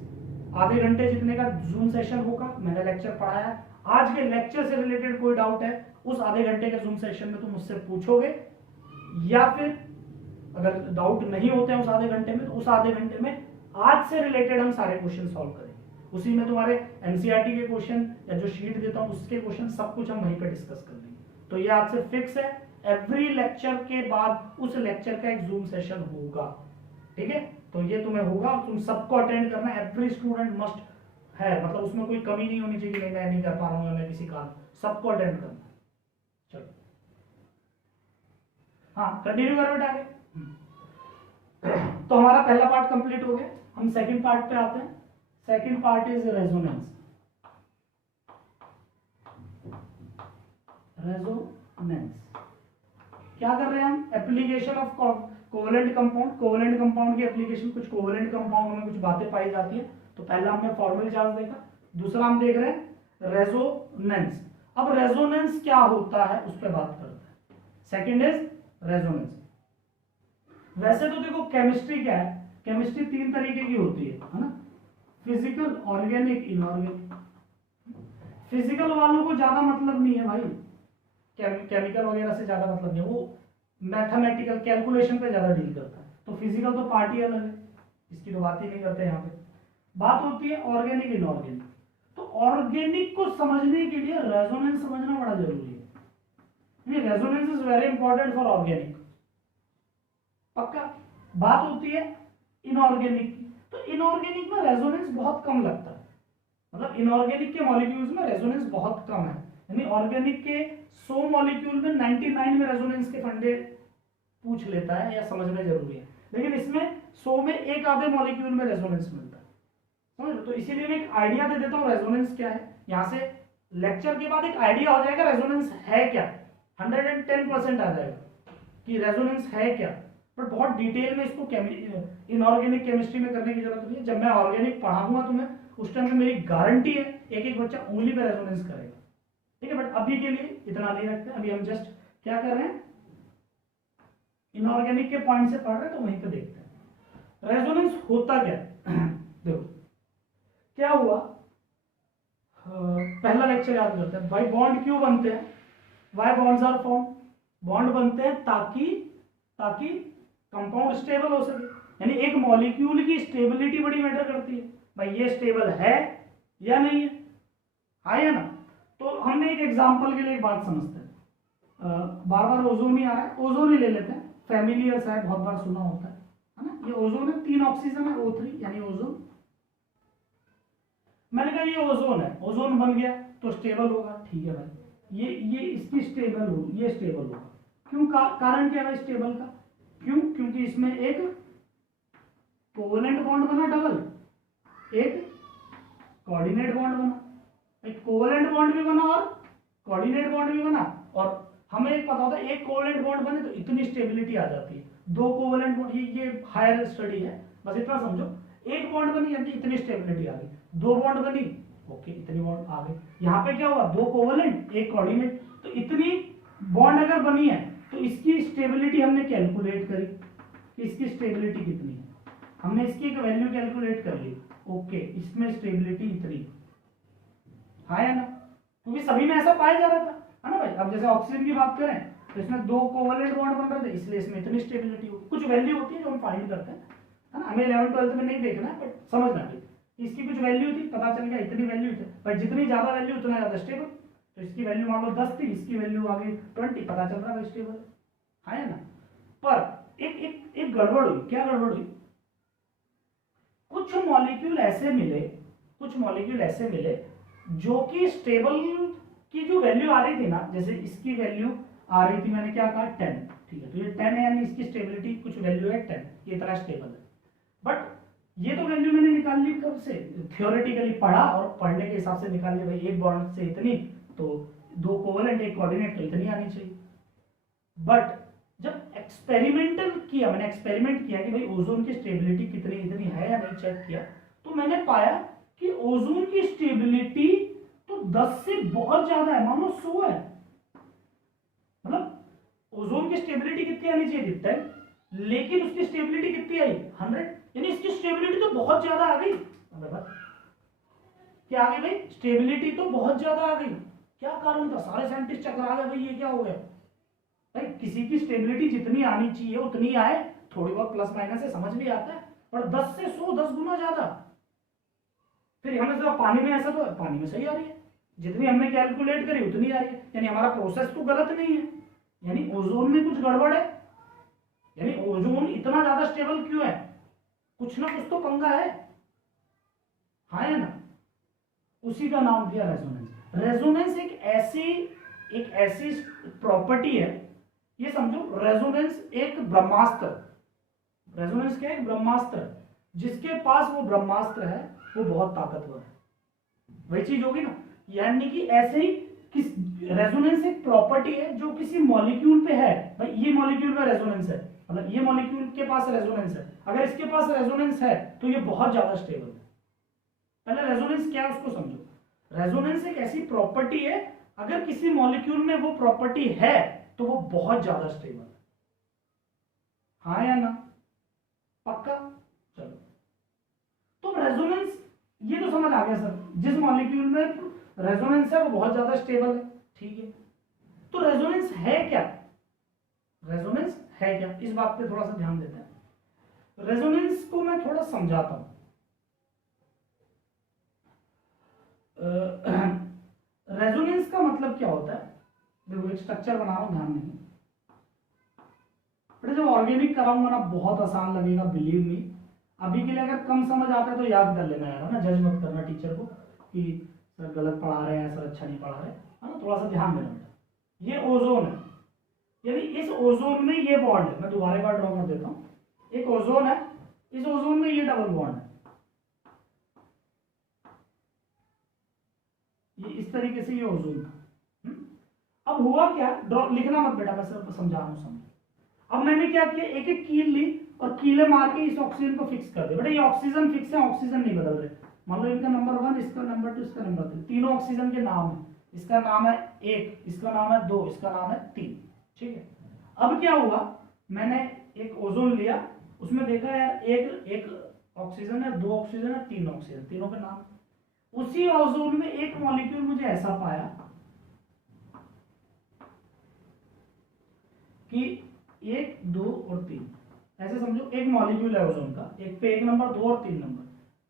आधे घंटे जितने का जूम सेशन होगा। मैंने लेक्चर पढ़ाया, आज के लेक्चर से रिलेटेड कोई डाउट है उस आधे घंटे के जूम सेशन में तुम मुझसे पूछोगे, या फिर अगर डाउट नहीं होते हैं उस आधे घंटे में, तो उस आधे घंटे में आज से रिलेटेड हम सारे क्वेश्चन सॉल्व करेंगे। उसी में तुम्हारे एनसीईआरटी के क्वेश्चन या जो शीट देता हूं उसके क्वेश्चन सब कुछ हम वहीं पे डिस्कस कर लेंगे। तो ये आज से फिक्स है, एवरी लेक्चर के बाद उस लेक्चर का एक जूम सेशन होगा, ठीक है। तो ये तुम्हें होगा और तुम सबको अटेंड करना, एवरी स्टूडेंट मस्ट है, मतलब उसमें कोई कमी नहीं होनी चाहिए कि नहीं मैं नहीं कर पा रहा हूँ, मैं किसी कारण, सबको अटेंड करना। चलो हाँ कंटिन्यू कर बेटा आगे। तो हमारा पहला पार्ट कंप्लीट हो गया, हम सेकंड पार्ट पे आते हैं। Second part is resonance. Resonance क्या कर रहे हैं हम? Application of covalent compound. Covalent compound की एप्लीकेशन, कुछ कोवेलेंट कंपाउंड में कुछ बातें पाई जाती है। तो पहला हमने फॉर्मल चार्ज देखा, दूसरा हम देख रहे हैं रेजोनेंस। अब रेजोनेंस क्या होता है उस पर बात करते हैं। Second is resonance. वैसे तो देखो केमिस्ट्री क्या है, केमिस्ट्री तीन तरीके की होती है ना, फिजिकल, ऑर्गेनिक, इनऑर्गेनिक। फिजिकल वालों को ज्यादा मतलब नहीं है भाई, केमिकल वगैरह से ज्यादा मतलब नहीं है, वो मैथमेटिकल कैलकुलेशन पे ज्यादा डील करता है। तो फिजिकल तो पार्टी अलग है, इसकी तो बात ही नहीं करते यहाँ पे। बात होती है ऑर्गेनिक, इनऑर्गेनिक। तो ऑर्गेनिक को समझने के लिए रेजोनेंस समझना बड़ा जरूरी है। Resonance is very important for organic, पक्का। बात होती है इनऑर्गेनिक की, तो इनऑर्गेनिक में रेजोनेंस बहुत कम लगता है, मतलब इनऑर्गेनिक के मॉलिक्यूल्स में रेजोनेंस बहुत कम है। यानी ऑर्गेनिक के 100 मॉलिक्यूल में 99 में रेजोनेंस के फंडे पूछ लेता है या समझना जरूरी है, लेकिन इसमें 100 में एक आधे मॉलिक्यूल में रेजोनेंस मिलता है, समझ। तो इसीलिए मैं एक आइडिया दे देता हूँ रेजोनेंस क्या है। यहाँ से लेक्चर के बाद एक आइडिया हो जाएगा रेजोनेंस है क्या, 110% आ जाएगा कि रेजोनेंस है क्या। बट बहुत डिटेल में इसको इनऑर्गेनिक केमिस्ट्री में करने की जरूरत नहीं है। जब मैं ऑर्गेनिक पढ़ाऊंगा तुम्हें उस टाइम पे मेरी गारंटी है एक एक बच्चा उंगली पे रेजोनेंस करेगा, ठीक है। बट अभी के लिए इतना नहीं रखते, अभी हम जस्ट क्या कर रहे हैं, इनऑर्गेनिक के पॉइंट से पढ़ रहे हैं, तो वहीं पे देखते हैं रेजोनेंस होता क्या। देखो क्या हुआ, पहला लेक्चर याद करते हैं। भाई बॉन्ड क्यों बनते हैं, why bonds are form. Bond बनते हैं ताकि कंपाउंड स्टेबल हो सके, यानी एक मॉलिक्यूल की स्टेबिलिटी बड़ी मैटर करती है, भाई ये स्टेबल है या नहीं है, हाँ या ना। तो हमने एक एग्जांपल के लिए एक बात समझते हैं, बार बार ओजोन ही आ रहा है, ओजोन ही ले लेते हैं, फैमिलियर सा है, बहुत बार सुना होता है ना। ये ओजोन है, 3 ऑक्सीजन है, O3 यानी ओजोन। मैंने कहा ये ओजोन है, ओजोन बन गया तो स्टेबल होगा, ठीक है भाई। ये इसकी स्टेबल हो, ये स्टेबल होगा क्यों, कारण क्या है स्टेबल का, क्यों, क्योंकि इसमें एक कोवेलेंट बॉन्ड बना डबल, एक कोऑर्डिनेट बॉन्ड बना, एक कोवेलेंट बॉन्ड भी बना और कोऑर्डिनेट बॉन्ड भी बना। और हमें एक पता होता है एक कोवेलेंट बॉन्ड बने तो इतनी स्टेबिलिटी आ जाती है, 2 कोवेलेंट बॉन्ड, ये हायर स्टडी है, बस इतना समझो, एक बॉन्ड बनी यानी इतनी स्टेबिलिटी आ गई, 2 बॉन्ड बनी, ओके इतनी बॉन्ड आ गई। यहाँ पे क्या हुआ, 2 कोवेलेंट एक कोऑर्डिनेट, तो इतनी बॉन्ड अगर बनी है तो इसकी स्टेबिलिटी हमने कैलकुलेट करी कि इसकी स्टेबिलिटी कितनी है, हमने इसकी एक वैल्यू कैलकुलेट कर ली, ओके इसमें स्टेबिलिटी इतनी, हाँ या ना, क्योंकि सभी में ऐसा पाया जा रहा था, है ना भाई। अब जैसे ऑक्सीजन की बात करें तो इसमें 2 कोवेलेंट बॉन्ड बन रहे थे, इसलिए इसमें इतनी स्टेबिलिटी होगी। कुछ वैल्यू होती है जो हम फाइंड करते हैं, है ना, हमें 11th-12th में नहीं देखना है, बट समझना है इसकी कुछ वैल्यू थी, पता चल गया इतनी वैल्यू थी भाई, जितनी ज्यादा वैल्यू उतना ज्यादा स्टेबल। तो इसकी वैल्यू मान लो 10 थी, इसकी वैल्यू आ गई 20, पता चल रहा है स्टेबल, है ना। पर एक गड़बड़ हुई, क्या गड़बड़ हुई, कुछ मॉलिक्यूल ऐसे मिले जो कि स्टेबल की जो वैल्यू आ रही थी ना, जैसे इसकी वैल्यू आ रही थी, मैंने क्या कहा 10, ठीक है, तो ये 10 है यानी इसकी स्टेबिलिटी कुछ वैल्यू है 10, ये इतना स्टेबल है। बट ये तो वैल्यू मैंने निकाल ली कब से, थियोरेटिकली पढ़ा और पढ़ने के हिसाब से निकाल ली, भाई एक बॉन्ड से इतनी, तो 2 कोवेलेंट एक कोऑर्डिनेट, तो इतनी आनी चाहिए। बट जब एक्सपेरिमेंटल किया, मैंने एक्सपेरिमेंट किया कि भाई ओजोन की स्टेबिलिटी कितनी इतनी है या नहीं, चेक किया, तो मैंने पाया कि ओजोन की स्टेबिलिटी तो 10 से बहुत ज्यादा है, मान लो 100 है, मतलब ओजोन की स्टेबिलिटी कितनी आनी चाहिए? 10, लेकिन उसकी स्टेबिलिटी कितनी आई? 100, यानी इसकी स्टेबिलिटी तो बहुत ज्यादा आ गई। क्या आ गई भाई? स्टेबिलिटी तो बहुत ज्यादा आ गई। क्या कारण था? सारे साइंटिस्ट चकरा गए भाई, ये क्या हो गया भाई? किसी की स्टेबिलिटी जितनी आनी चाहिए उतनी आए, थोड़ी बहुत प्लस माइनस है समझ भी आता है, पर 10 से 100, 10 गुना ज्यादा। फिर हमने सोचा पानी में ऐसा, तो पानी में सही आ रही है, जितनी हमने कैलकुलेट करी उतनी आ रही है, यानी हमारा प्रोसेस तो गलत नहीं है, यानी ओजोन में कुछ गड़बड़ है। यानी ओजोन इतना ज्यादा स्टेबल क्यों है? कुछ ना कुछ तो पंगा है, हाँ है ना? उसी का नाम दिया रेजोनेंस। रेजोनेंस एक ऐसी प्रॉपर्टी है, ये समझो, रेजोनेंस एक ब्रह्मास्त्र, रेजोनेंस क्या है? एक ब्रह्मास्त्र। जिसके पास वो ब्रह्मास्त्र है वो बहुत ताकतवर है, वही चीज होगी ना। यानी कि ऐसे ही किस रेजोनेंस एक प्रॉपर्टी है जो किसी मॉलिक्यूल पे है। भाई ये मॉलिक्यूल में रेजोनेंस है, मतलब ये मॉलिक्यूल के पास रेजोनेंस है, अगर इसके पास रेजोनेंस है तो ये बहुत ज्यादा स्टेबल है। पहले रेजोनेंस क्या है उसको समझो। रेजोनेंस एक ऐसी प्रॉपर्टी है, अगर किसी मॉलिक्यूल में वो प्रॉपर्टी है तो वो बहुत ज्यादा स्टेबल है, हाँ या ना? पक्का? चलो, तो रेजोनेंस ये तो समझ आ गया सर, जिस मॉलिक्यूल में रेजोनेंस है वो बहुत ज्यादा स्टेबल है, ठीक है। तो रेजोनेंस है क्या? रेजोनेंस है क्या, इस बात पे थोड़ा सा ध्यान देते हैं। रेजोनेंस को मैं थोड़ा समझाता हूं। रेजोनेंस का मतलब क्या होता है? देखो एक स्ट्रक्चर बना रहा हूं, ध्यान देंगे, पर जब ऑर्गेनिक कराऊंगा ना बहुत आसान लगेगा, बिलीव मी। अभी के लिए अगर कम समझ आता है तो याद कर लेना यार, है ना? जज मत करना टीचर को कि सर गलत पढ़ा रहे हैं, सर अच्छा नहीं पढ़ा रहे, है ना? थोड़ा सा ध्यान देना बेटा। ये ओजोन है, यानी इस ओजोन में ये बॉन्ड है, मैं दोबारा बार ड्रॉ कर देता हूं। एक ओजोन है, इस ओजोन में ये डबल बॉन्ड है, ये इस तरीके से ये ओजोन था। अब हुआ क्या? ड्रॉ लिखना मत बेटा, मैं सिर्फ समझा रहा हूं, समझ। अब मैंने क्या किया, एक एक कील ली और कीले मार के इस ऑक्सीजन को फिक्स कर दिया। बेटा ये ऑक्सीजन फिक्स है, ऑक्सीजन नहीं बदल रहे। मान लो इनका नंबर 1, इसका नंबर 2, इसका नंबर 3, तीनों ऑक्सीजन के नाम है। इसका नाम है 1, इसका नाम है 2, इसका नाम है 3, ठीक है। अब क्या हुआ, मैंने एक ओजोन लिया, उसमें देखा यार एक ऑक्सीजन है, 2 ऑक्सीजन है, 3 ऑक्सीजन, तीनों के नाम। उसी ओजोन में एक मॉलिक्यूल मुझे ऐसा पाया कि 1, 2 और 3, ऐसे समझो एक मॉलिक्यूल है ओजोन का, एक पे 1 नंबर, 2 और 3 नंबर,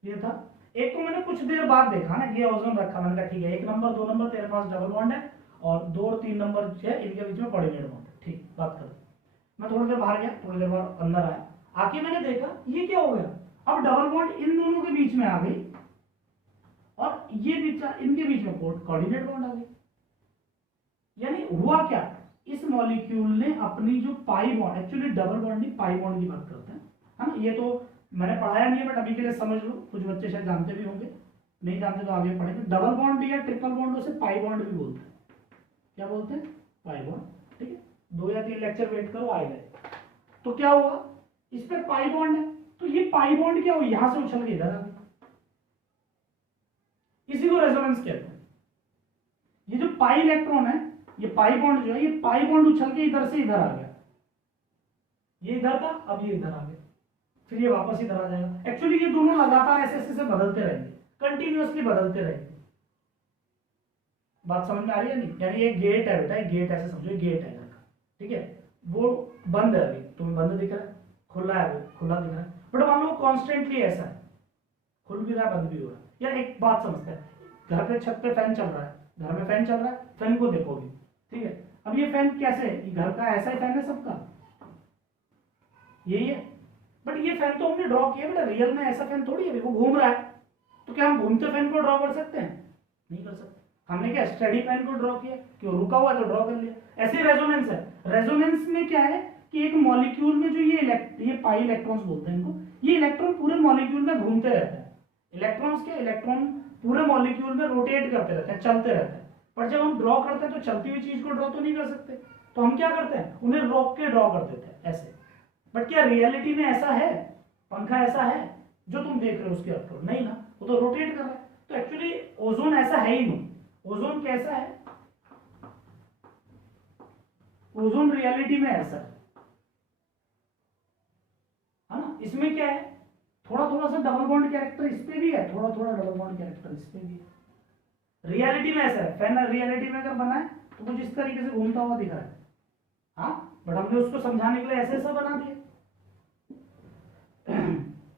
ये था। एक को मैंने कुछ देर बाद देखा ना, ये ओजोन रखा, मैंने कहा ठीक है 1 नंबर 2 नंबर तेरे पास डबल बॉन्ड है, और 2 और 3 नंबर जो है इनके बीच में कोऑर्डिनेट बॉन्ड है, ठीक, बात कर। मैं थोड़ी देर बाहर गया, थोड़ी देर बाद अंदर आया, आके मैंने देखा ये क्या हो गया, अब डबल बॉन्ड इन दोनों के बीच में आ गई, और ये बीच इनके बीच में कोऑर्डिनेट बॉन्ड आ गई। यानी हुआ क्या, इस मॉलिक्यूल ने अपनी जो pi bond, actually double bond नहीं पाई बॉन्ड की बात करते हैं, है ना? ये तो मैंने पढ़ाया नहीं है, बट अभी के लिए समझ लो, कुछ बच्चे शायद जानते भी होंगे, नहीं जानते तो आगे पढ़ेंगे। डबल बॉन्ड या ट्रिपल बॉन्ड उसे पाई बॉन्ड भी बोलते हैं। क्या बोलते हैं? पाई बॉन्ड, ठीक है। 2 या 3 लेक्चर वेट करो, आएगा। तो क्या हुआ, इस पे पाई बॉन्ड है, तो ये पाई बॉन्ड क्या हुआ, यहां से उछल के इधर आ गया, इसी को रेजोनेंस कहते हैं। ये जो पाई इलेक्ट्रॉन है, ये पाई बॉन्ड जो है, ये पाई बॉन्ड उछल के इधर से इधर आ गया, ये इधर था, अब ये इधर आ गया, फिर ये वापस इधर आ जाएगा। एक्चुअली ये दोनों लगातार ऐसे ऐसे बदलते रहेंगे, कंटिन्यूअसली बदलते रहेंगे। बात समझ में आ रही है नहीं? यानी एक गेट है बेटा, एक गेट ऐसे समझो, एक गेट है घर का, ठीक है, वो बंद है, अभी तुम्हें बंद दिख रहा है, खुला है, वो खुला दिख रहा है, बट मान लो कॉन्स्टेंटली ऐसा है, खुल भी रहा है, बंद भी हो रहा है। यार एक बात समझते हैं, घर पे छत पे फैन चल रहा है, घर में फैन चल रहा है, फैन को देखोगे, ठीक है। अब ये फैन कैसे है, घर का ऐसा ही फैन है सबका, यही है, बट ये फैन तो हमने ड्रॉ किया बेटा, रियल में ऐसा फैन थोड़ी है, वो घूम रहा है, तो क्या हम घूमते फैन को ड्रॉ कर सकते हैं? नहीं कर सकते। हमने क्या स्टडी फैन को ड्रॉ किया, क्यों, रुका हुआ तो ड्रॉ कर लिया। ऐसे रेजोनेंस है, रेजोनेंस में क्या है कि एक मॉलिक्यूल में जो ये पाई इलेक्ट्रॉन्स बोलते हैं इनको, ये इलेक्ट्रॉन पूरे मॉलिक्यूल में घूमते रहते हैं। इलेक्ट्रॉन्स क्या, इलेक्ट्रॉन पूरे मॉलिक्यूल में रोटेट करते रहते हैं, चलते रहते हैं, पर जब हम ड्रॉ करते हैं तो चलती हुई चीज को ड्रॉ तो नहीं कर सकते, तो हम क्या करते हैं, उन्हें रोक के ड्रॉ कर देते हैं ऐसे। बट क्या रियलिटी में ऐसा है, पंखा ऐसा है जो तुम देख रहे हो उसके अक्रॉस? नहीं ना, वो तो रोटेट कर रहा है। तो एक्चुअली ओजोन ऐसा है ही नहीं। ओजोन कैसा है, ओजोन रियलिटी में ऐसा है ना। इसमें क्या है, थोड़ा थोड़ा सा डबल बॉन्ड कैरेक्टर इस पे भी है, थोड़ा थोड़ा डबल बॉन्ड कैरेक्टर इस पे भी है। रियलिटी में ऐसा है, फैन रियलिटी में अगर बना है तो कुछ इस तरीके से घूमता हुआ दिख रहा है, हाँ, बट हमने उसको समझाने के लिए ऐसे ऐसा बना दिया।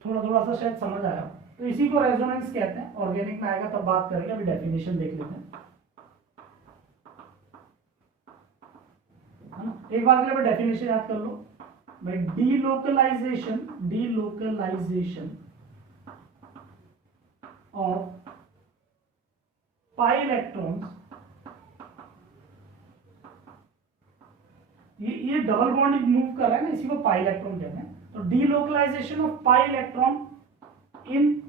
थोड़ा थोड़ा सा शायद समझ आया। तो इसी को रेजोनेंस कहते हैं। ऑर्गेनिक में आएगा तब बात करेंगे, अभी डेफिनेशन देख लेते हैं, है ना। एक बार के लिए डेफिनेशन याद कर लो भाई, डीलोकलाइजेशन ऑफ पाई इलेक्ट्रॉन्स, ये डबल बॉन्ड मूव कर रहा है ना, इसी को पाई इलेक्ट्रॉन कहते हैं। तो delocalisation of pi electron in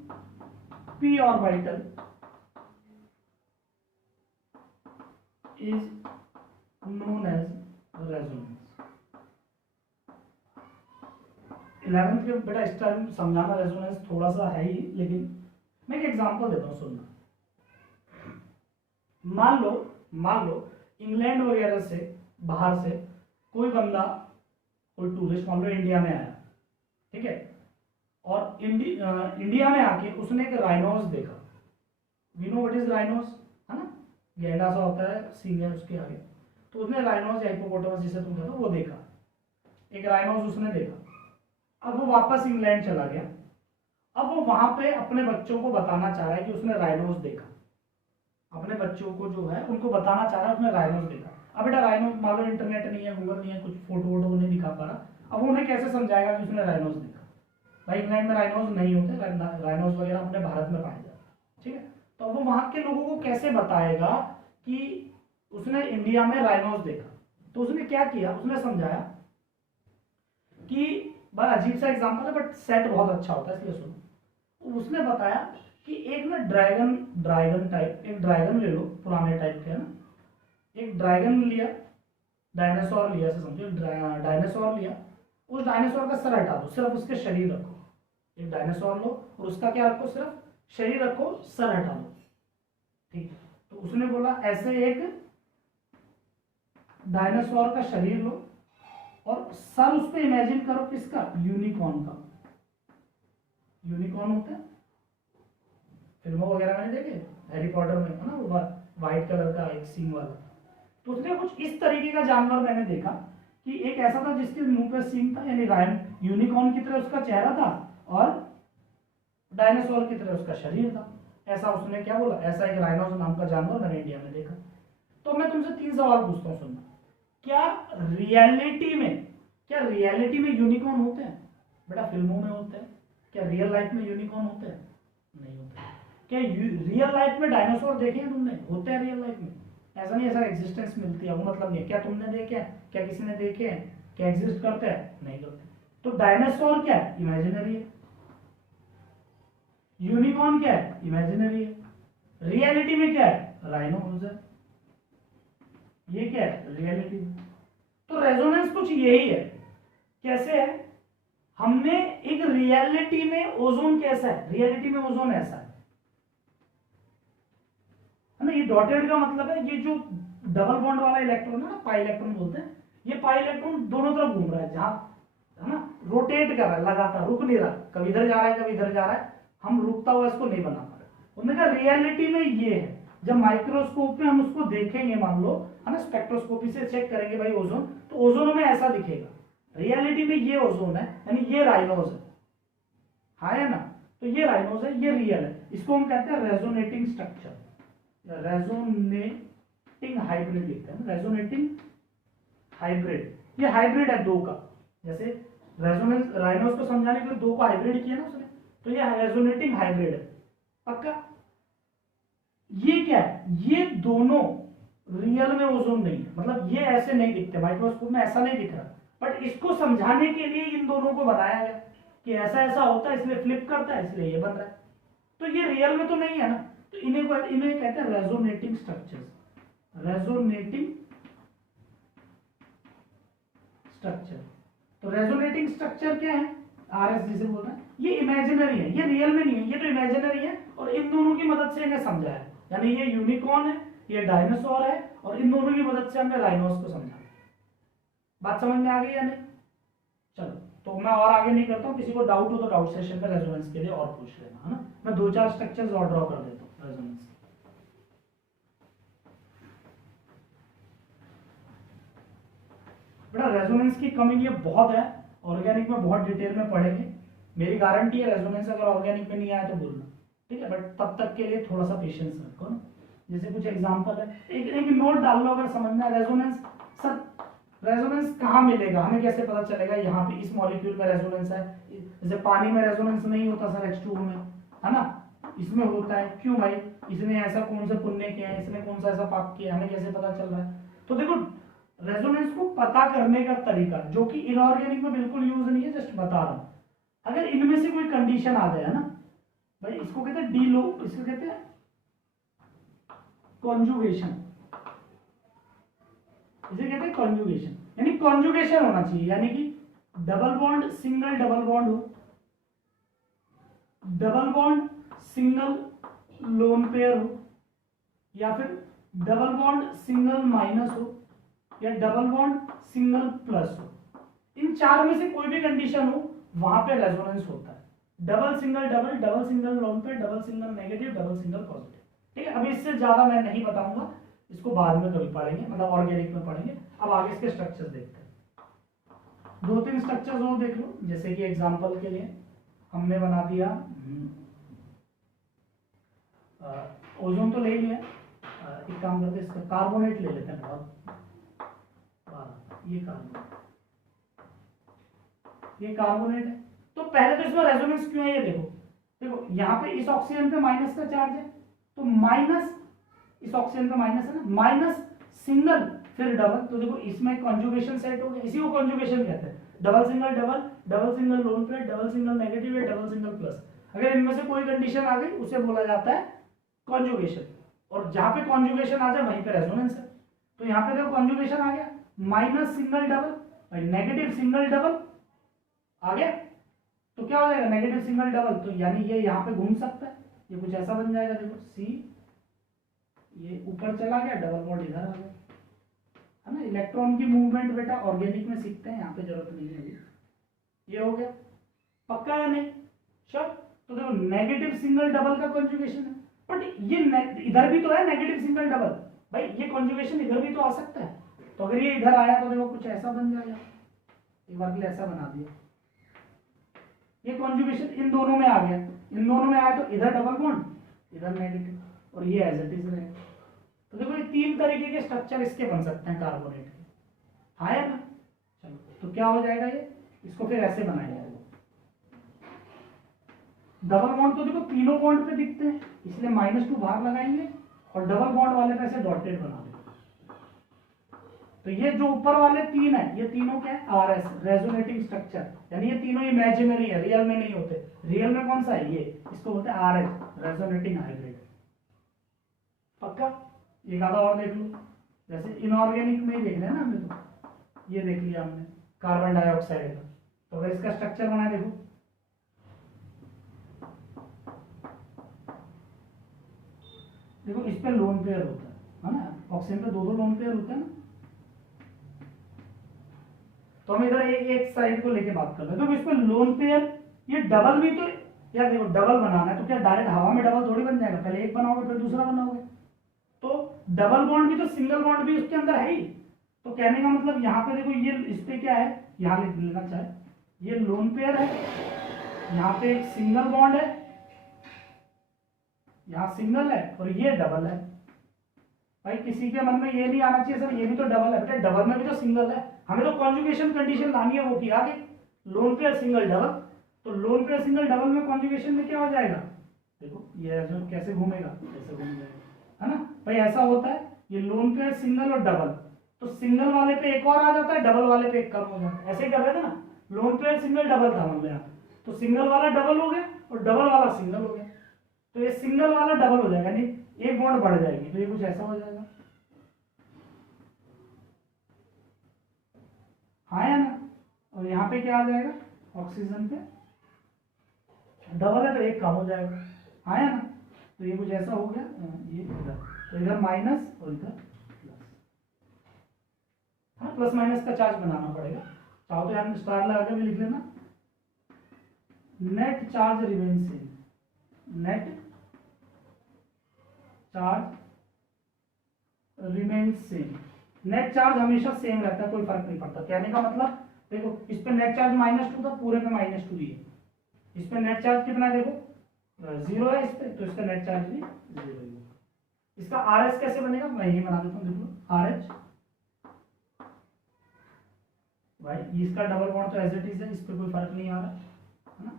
p orbital is known as resonance। 11th के बेटा इस टाइम समझाना रेजोनेंस थोड़ा सा है ही, लेकिन मैं एक एग्जांपल देता हूँ, सुनना। मान लो इंग्लैंड वगैरह से, बाहर से कोई बंदा, कोई टूरिस्ट मान लो इंडिया में आया, ठीक है, और इंडिया में आके उसने एक राइनोस देखा। We know what is rhinos, है ना, गैंडा सा होता है, सींग है उसके आगे। तो उसने राइनोस या हिप्पोपोटामस जिसे तुम कहते हो वो देखा, एक राइनोस उसने देखा। अब वो वापस इंग्लैंड चला गया, अब वो वहां पे अपने बच्चों को बताना चाह रहा है कि उसने राइनोस देखा। अपने बच्चों को जो है उनको बताना चाह रहा है उसने राइनोस देखा। अब बेटा राइनोस, मान लो इंटरनेट नहीं है, गूगल नहीं है, कुछ फोटो वोटो नहीं दिखा पा रहा, अब उन्हें कैसे समझाएगा कि उसने राइनोस देखा। भाई इंग्लैंड में राइनोस नहीं होते, राइनोस वगैरह अपने भारत में पाए जाते, ठीक है। तो वो वहां के लोगों को कैसे बताएगा कि उसने इंडिया में राइनोस देखा। तो उसने क्या किया, उसने समझाया कि, बड़ा अजीब सा एग्जांपल है बट सेट बहुत अच्छा होता है इसलिए सुनो। उसने बताया कि एक ना ड्रैगन टाइप, एक ड्रैगन ले लो पुराने टाइप के, है ना, एक ड्रैगन लिया, डायनासोर लिया, ऐसे समझो डायनासोर लिया, उस डायनासोर का सर हटा दो, सिर्फ उसके शरीर रखो। एक डायनासोर लो और उसका क्या रखो, सिर्फ शरीर रखो, सर हटा दो, ठीक है। तो उसने बोला ऐसे एक डायनासोर का शरीर लो और सर उस पर इमेजिन करो, किसका, यूनिकॉर्न का। यूनिकॉर्न होता है, फिल्मों वगैरह में देखे, हैरी पॉटर में, है ना, वो व्हाइट कलर का एक सींग वाला। तो उसने कुछ इस तरीके का जानवर मैंने देखा कि एक ऐसा था जिसके मुंह पे सींग था, यानी रायन यूनिकॉर्न की तरह उसका चेहरा था और डायनासोर की तरह उसका शरीर था। ऐसा उसने क्या बोला, ऐसा एक राइनोस नाम का जानवर मैंने इंडिया में देखा। तो मैं तुमसे 3 सवाल पूछता हूँ, सुनना। क्या रियलिटी में यूनिकॉर्न होते हैं? बेटा फिल्मों में होते हैं। क्या रियल लाइफ में यूनिकॉर्न होते हैं? नहीं होते। क्या रियल लाइफ में डायनासोर देखे हैं तुमने? होते हैं रियल लाइफ में, ऐसा नहीं ऐसा एग्जिस्टेंस मिलती है वो मतलब नहीं। क्या तुमने देखे हैं? क्या किसी ने देखे हैं? क्या एग्जिस्ट करते हैं? नहीं करते। तो डायनासोर क्या है? इमेजिनरी है। यूनिकॉर्न क्या है? इमेजिनरी है। रियलिटी में क्या है? राइनोस है। ये क्या है? रियलिटी। तो रेजोनेंस कुछ यही है। कैसे है? हमने एक रियलिटी में ओजोन कैसा है, रियलिटी में ओजोन ऐसा है ना। ये डॉटेड का मतलब है ये जो डबल बॉन्ड वाला इलेक्ट्रॉन है ना, पाई इलेक्ट्रॉन बोलते हैं, ये पाई इलेक्ट्रॉन दोनों तरफ घूम रहा है, जहां, है ना, रोटेट कर रहा है लगातार, रुक नहीं रहा, कभी इधर जा रहा है कभी इधर जा रहा है। हम रुकता हुआ इसको नहीं बना पा रहे। उन्होंने कहा रियलिटी में ये है। जब माइक्रोस्कोप में हम उसको देखेंगे, मान लो, है ना, स्पेक्ट्रोस्कोपी से चेक करेंगे भाई ओजोन, तो ओजोन में ऐसा दिखेगा। रियलिटी में ये ओजोन है, यानी ये राइनोस है, हाँ है ना। तो ये राइनोस है, ये रियल है। इसको हम कहते हैं रेजोनेटिंग स्ट्रक्चर, रेजोनेटिंग हाइब्रिड लिखते हैं, रेजोनेटिंग हाइब्रिड। ये हाइब्रिड है दो का, जैसे रेजोनेंस राइनोस को समझाने के लिए दो को हाइब्रिड किया ना उसने, तो ये रेजोनेटिंग हाइब्रिड है। पक्का? ये क्या है? ये दोनों रियल में ओजोन नहीं है, मतलब ये ऐसे नहीं दिखते, माइक्रोस्कोप में ऐसा नहीं दिख रहा, बट इसको समझाने के लिए इन दोनों को बनाया गया कि ऐसा ऐसा होता है, इसलिए फ्लिप करता है, इसलिए ये बन रहा है। तो ये रियल में तो नहीं है ना, तो इन्हें कहते हैं रेजोनेटिंग स्ट्रक्चर। Resonating structure. तो रेजोनेटिंग स्ट्रक्चर क्या है? आरएस जिसे बोलते हैं, ये इमेजिनरी है, ये रियल में नहीं है, ये तो इमेजिनरी है, और इन दोनों की मदद से इन्हें समझा है। यानी ये यूनिकॉर्न है, ये डायनासोर है, और इन दोनों की मदद से हमने राइनोस को समझा। बात समझ में आ गई या नहीं? चलो तो मैं और आगे नहीं करता हूँ, किसी को डाउट हो तो डाउट सेशन पे रेजोनेंस के लिए और पूछ लेना, है ना। मैं 2-4 स्ट्रक्चर्स और ड्रॉ कर देता हूँ रेजोनेंस के। बेटा रेजोनेंस की कमी ये बहुत है, ऑर्गेनिक में बहुत डिटेल में पढ़ेंगे। मेरी गारंटी है रेजोनेंस अगर ऑर्गेनिक में नहीं आया तो बोलना, ठीक है, बट तब तक के लिए थोड़ा सा पेशेंस रखो ना। जैसे कुछ एग्जांपल है, एक नोट डाल लो अगर समझना है। रेजोनेंस सर, रेजोनेंस कहाँ मिलेगा, हमें कैसे पता चलेगा यहाँ पे इस मॉलिक्यूल में रेजोनेंस है? जैसे पानी में रेजोनेंस नहीं होता सर H2O में, है ना, इसमें होता है। क्यों भाई? इसने ऐसा कौन सा पुण्य किया है, इसने कौन सा ऐसा पाप किया है, हमें कैसे पता चल रहा है? तो देखो रेजोनेंस को पता करने का तरीका जो कि इनऑर्गेनिक में बिल्कुल यूज नहीं है, जस्ट बता रहा हूं। अगर इनमें से कोई कंडीशन आ जाए ना भाई, इसको कहते हैं डीलो, इसको कहते हैं कॉन्जुगेशन, इसे कहते हैं कॉन्जुगेशन, यानी कॉन्जुगेशन होना चाहिए, यानी कि double bond single double bond हो, double bond single lone pair हो, या फिर डबल बॉन्ड सिंगल माइनस हो, या डबल बॉन्ड सिंगल प्लस हो। इन चार में से कोई भी कंडीशन हो वहां पे रेजोनेंस होता है। Double single double, double single lone pair, double single negative, double single positive, ठीक है। अभी इससे ज्यादा मैं नहीं बताऊंगा, इसको बाद में कभी पढ़ेंगे, मतलब ऑर्गेनिक में पढ़ेंगे। अब आगे इसके स्ट्रक्चर्स देखते हैं। 2-3 स्ट्रक्चर्स और देख लो, जैसे कि एग्जांपल के लिए हमने बना दिया ओजोन तो ले लिया, एक काम करते हैं इसका कार्बोनेट ले लेते हैं। बहुत ये कार्बोनेट है, तो पहले तो इसमें रेजोनेंस क्यों है ये देखो। देखो यहाँ पे इस ऑक्सीजन पे माइनस का चार्ज है, तो माइनस इस ऑक्सीजन पे माइनस है ना, माइनस सिंगल फिर डबल, तो देखो इसमें कॉन्जुगेशन सेट हो गया, इसी को कॉन्जुगेशन कहते हैं। Double single double, double single lone pair, double single negative या डबल सिंगल प्लस, अगर इनमें से कोई कंडीशन आ गई उसे बोला जाता है कॉन्जुगेशन। और जहां पे कॉन्जुगेशन आ जाए वहीं पे रेजोनेंस है। तो यहाँ पे देखो कॉन्जुगेशन आ गया, minus single double, negative single double आ गया, तो क्या हो जाएगा नेगेटिव सिंगल डबल, तो यानी ये यहाँ पे घूम सकता है, ये कुछ ऐसा बन जाएगा। देखो सी, ये ऊपर चला गया, डबल बॉन्ड इधर आ गया, है ना। इलेक्ट्रॉन की मूवमेंट बेटा ऑर्गेनिक में सीखते हैं, यहाँ पे जरूरत नहीं है। ये हो गया, पक्का है नहीं? श्योर। तो देखो नेगेटिव सिंगल डबल का कॉन्जुगेशन है, बट ये इधर भी तो है नेगेटिव सिंगल डबल, भाई ये कॉन्जुगेशन इधर भी तो आ सकता है। तो अगर ये इधर आया तो देखो कुछ ऐसा बन जाएगा, एक बार के लिए ऐसा बना दिया, ये कॉन्जुगेशन इन दोनों में आ गया, इन दोनों में आया तो इधर डबल बॉन्ड, इधर नेगेटिव, और ये एज इट इज रहेगा। तो देखो ये 3 तरीके के स्ट्रक्चर इसके बन सकते हैं कार्बोनेट के, आया ना। चलो तो क्या हो जाएगा ये, इसको फिर ऐसे बनाया जाएगा। डबल बॉन्ड तो देखो तीनों बॉन्ड पे दिखते हैं, इसलिए -2 बाहर लगाएंगे और डबल बॉन्ड वाले पे ऐसे डॉटेड बना देंगे। तो ये जो ऊपर वाले 3 है, ये तीनों क्या है, आरएस रेजोनेटिंग स्ट्रक्चर, यानी ये तीनों इमेजिनरी है, रियल में नहीं होते। रियल में कौन सा है ये, इसको बोलते हैं आरएस रेजोनेटिंग हाइब्रिड। पक्का? एक आधा और देख लो, जैसे इनऑर्गेनिक में ही देखना है ना हमें, तो ये देख लिया हमने कार्बन डाइऑक्साइड का, तो अगर इसका स्ट्रक्चर बना देखो, देखो इस पे लोन पेयर होता है ना, ऑक्सीजन पे 2 लोन पेयर होता है ना। तो हम इधर एक साइड को लेके बात कर रहे हैं, तो इस पे लोन पेयर, ये डबल भी तो यार देखो डबल बनाना है तो क्या डायरेक्ट हवा में डबल थोड़ी बन जाएगा, पहले एक बनाओगे फिर दूसरा बनाओगे। तो डबल बॉन्ड भी तो सिंगल बॉन्ड भी उसके अंदर है ही। तो कहने का मतलब यहाँ पे देखो ये इस पे क्या है, यहाँ लिख लेना चाहे, ये लोन पेयर है, यहाँ पे एक सिंगल बॉन्ड है, यहाँ सिंगल है, और ये डबल है। भाई किसी के मन में ये नहीं आना चाहिए सर ये भी तो डबल है, बेटा डबल में भी तो सिंगल है, हमें तो कॉन्जुगेशन कंडीशन लानी है, वो की आगे लोन पेयर सिंगल डबल। तो लोन पेयर सिंगल डबल में कॉन्जुगेशन में क्या हो जाएगा, देखो ये कैसे घूमेगा, ऐसे घूम जाएगा, है ना भाई, ऐसा होता है। ये लोन पेयर सिंगल और डबल, तो सिंगल वाले पे एक और आ जाता है, डबल वाले पे एक कम हो जाता है, ऐसे ही कर रहे थे ना। लोन पेयर सिंगल डबल था मतलब यहाँ, तो सिंगल वाला डबल हो गया और डबल वाला सिंगल हो गया, तो ये सिंगल वाला डबल हो जाएगा, यानी एक बॉन्ड बढ़ जाएगी, तो ये कुछ ऐसा हो जाएगा, हाँ या ना। और यहाँ पे क्या आ जाएगा, ऑक्सीजन पे डबल है तो एक कम हो जाएगा, हाँ या ना। तो ये कुछ ऐसा हो गया, ये इधर, तो इधर माइनस और इधर प्लस, है ना, प्लस माइनस का चार्ज बनाना पड़ेगा। चाहो तो यहाँ स्टार लगा के भी लिख लेना, net charge remain same, net charge remain same. Net charge हमेशा सेम रहता है, कोई फर्क नहीं पड़ता। कहने का मतलब देखो, इस पे नेट चार्ज -2 था, पूरे पे -2 ही है। इस पे नेट चार्ज कितना है, देखो 0 है इस पे, तो इसका नेट चार्ज भी 0 ही है। इसका आर एच कैसे बनेगा, मैं यही बना देता हूँ, देखो आर एच भाई, इसका डबल बॉन्ड तो एज इट इज है, इस पे कोई फर्क नहीं आ रहा है ना।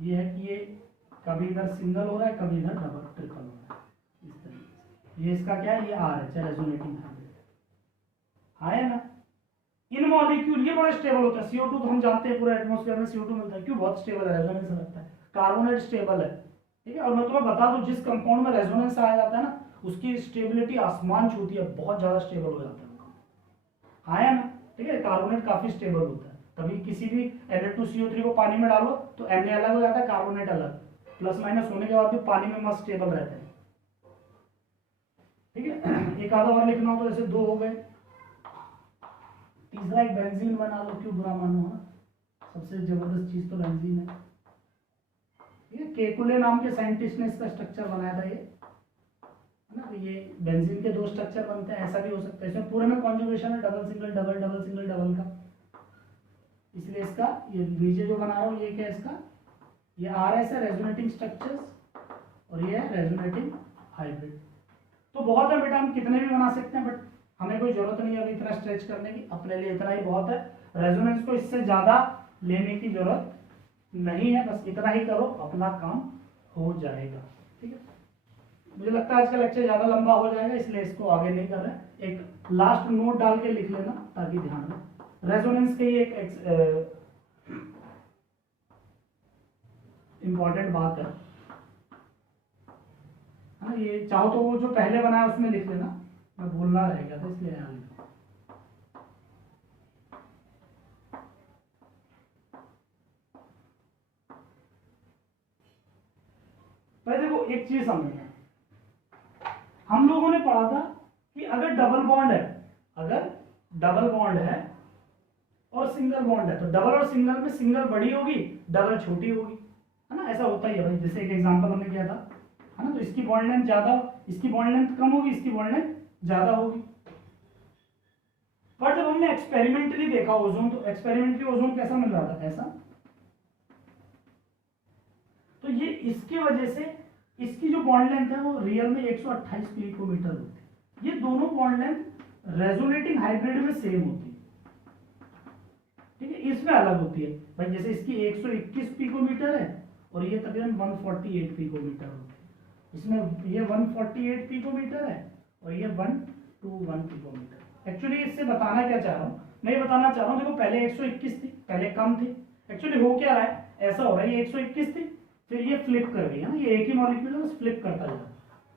ये है कि ये कभी इधर सिंगल हो रहा है, कभी इधर डबल ट्रिपल हो रहा है, इस तरीके से। ये इसका क्या है, ये आर एच है, रेजोनेटिंग हाइब्रिड है ना। इन मॉलिक्यूल ये बड़े स्टेबल होता है, CO2 तो हम जानते हैं पूरे एटमॉस्फेयर में CO2 मिलता है, क्यों, बहुत स्टेबल है, रेजोनेंस रखता है। कार्बोनेट स्टेबल है, ठीक है। और मैं तुम्हें बता दूं, जिस कंपाउंड में रेजोनेंस आया जाता है ना, उसकी स्टेबिलिटी आसमान छूती है, बहुत ज्यादा स्टेबल हो जाता है वो, है ना, ठीक है। कार्बोनेट काफी स्टेबल होता है, तभी किसी भी Na2CO3 को पानी में डालो तो Na अलग हो जाता है, कार्बोनेट अलग, प्लस माइनस होने के बाद भी पानी में मस्त स्टेबल रहता है, ठीक है। एक आधा और लिखना हो तो ऐसे 2 हो गए। तीसरा एक बेंजीन बना लो, क्यों बुरा मानो, है सबसे जबरदस्त चीज तो बेंजीन है, ठीक है। केकुले नाम के साइंटिस्ट ने इसका स्ट्रक्चर बनाया था, ये है ना। ये बेंजीन के 2 स्ट्रक्चर बनते हैं, ऐसा भी हो सकता है, इसमें पूरे में कॉन्जुगेशन है, double single double double single double का, इसलिए इसका ये नीचे जो बना रहा हूँ, ये क्या है इसका, ये आर एस है, रेजोनेटिंग स्ट्रक्चर्स, और ये है रेजोनेटिंग हाइब्रिड। तो बहुत है बेटा, हम कितने भी बना सकते हैं, बट हमें कोई जरूरत नहीं है अभी इतना स्ट्रेच करने की, अपने लिए इतना ही बहुत है। रेजोनेंस को इससे ज्यादा लेने की जरूरत नहीं है, बस इतना ही करो, अपना काम हो जाएगा, ठीक है। मुझे लगता है आज का लेक्चर ज्यादा लंबा हो जाएगा, इसलिए इसको आगे नहीं कर रहे हैं। एक लास्ट नोट डाल के लिख लेना ताकि ध्यान रहे। रेजोनेंस की एक इंपॉर्टेंट बात है ना, ये चाहो तो वो जो पहले बनाया उसमें लिख लेना, मैं बोलना रह गया था इसलिए यहाँ लिखा। भाई देखो, एक चीज समझना, हम लोगों ने पढ़ा था कि अगर डबल बॉन्ड है, अगर डबल बॉन्ड है और सिंगल बॉन्ड है, तो डबल और सिंगल में सिंगल बड़ी होगी, डबल छोटी होगी, है ना। ऐसा होता ही है भाई, जैसे एक एग्जांपल हमने किया था, है ना। तो इसकी बॉन्ड लेंथ ज्यादा, इसकी बॉन्ड लेंथ कम होगी, इसकी बॉन्ड लेंथ ज्यादा होगी। पर जब हमने एक्सपेरिमेंटली देखा ओजोन, तो एक्सपेरिमेंटली ओजोन कैसा मिल रहा था, ऐसा। तो ये इसकी वजह से इसकी जो बॉन्ड लेंथ है वो रियल में 128 पिकोमीटर होती है। ये दोनों बॉन्ड लेंथ रेजोनेटिंग हाइब्रिड में सेम होती है, ठीक है। इसमें अलग होती है भाई, जैसे इसकी 121 पिकोमीटर है और ये तकरीबन 148 पिकोमीटर होती है। इसमें ये 148 पिकोमीटर है और ये 121 पिकोमीटर। एक्चुअली इससे बताना क्या चाह रहा हूँ, मैं ये बताना चाह रहा हूँ, देखो पहले 121 थी, पहले कम थी। एक्चुअली हो क्या रहा है, ऐसा हो रहा है, ये 121 थी, फिर ये फ्लिप कर गई है ना, ये एक ही मॉलिक्यूल है, बस फ्लिप करता जा रहा है,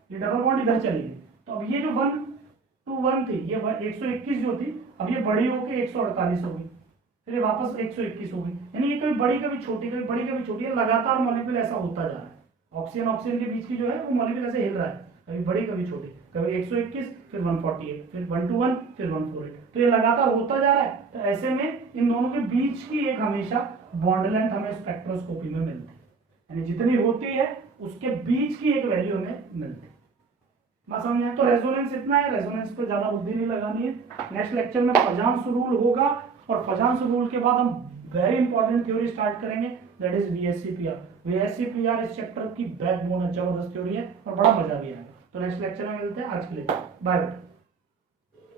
ये डबल बॉन्ड इधर चली गई। तो अब ये जो 121 थी, ये 121 जो थी, अब ये बड़ी होके 148 हो गई, फिर ये वापस 121 हो गई। यानी ये कभी बड़ी कभी छोटी, कभी बड़ी कभी छोटी, लगातार मॉलिक्यूल ऐसा होता जा रहा है। ऑक्सीजन ऑक्सीजन के बीच की जो है वो मॉलिक्यूल ऐसे हिल रहा है, कभी बड़ी कभी छोटी, कभी 121 फिर 148 फिर 121 फिर 148, तो ये लगातार होता जा रहा है। तो ऐसे में इन दोनों के बीच की एक हमेशा बॉन्ड लेंथ हमें स्पेक्ट्रोस्कोपी में मिलती है, यानी जितनी होती है उसके बीच की एक वैल्यू हमें मिलती है। बात समझ में? तो रेजोनेंस इतना है, रेजोनेंस पे ज्यादा बुद्धि नहीं लगानी है। नेक्स्ट लेक्चर में फजांस रूल होगा और फजांस रूल के बाद हम वेरी इंपॉर्टेंट थ्योरी स्टार्ट करेंगे, दैट इज VSEPR। VSEPR इस चैप्टर की बैकबोन है, जबरदस्त थ्योरी है और बड़ा मजा भी आएगा। तो नेक्स्ट लेक्चर में मिलते हैं, आज के लिए बाय बाय।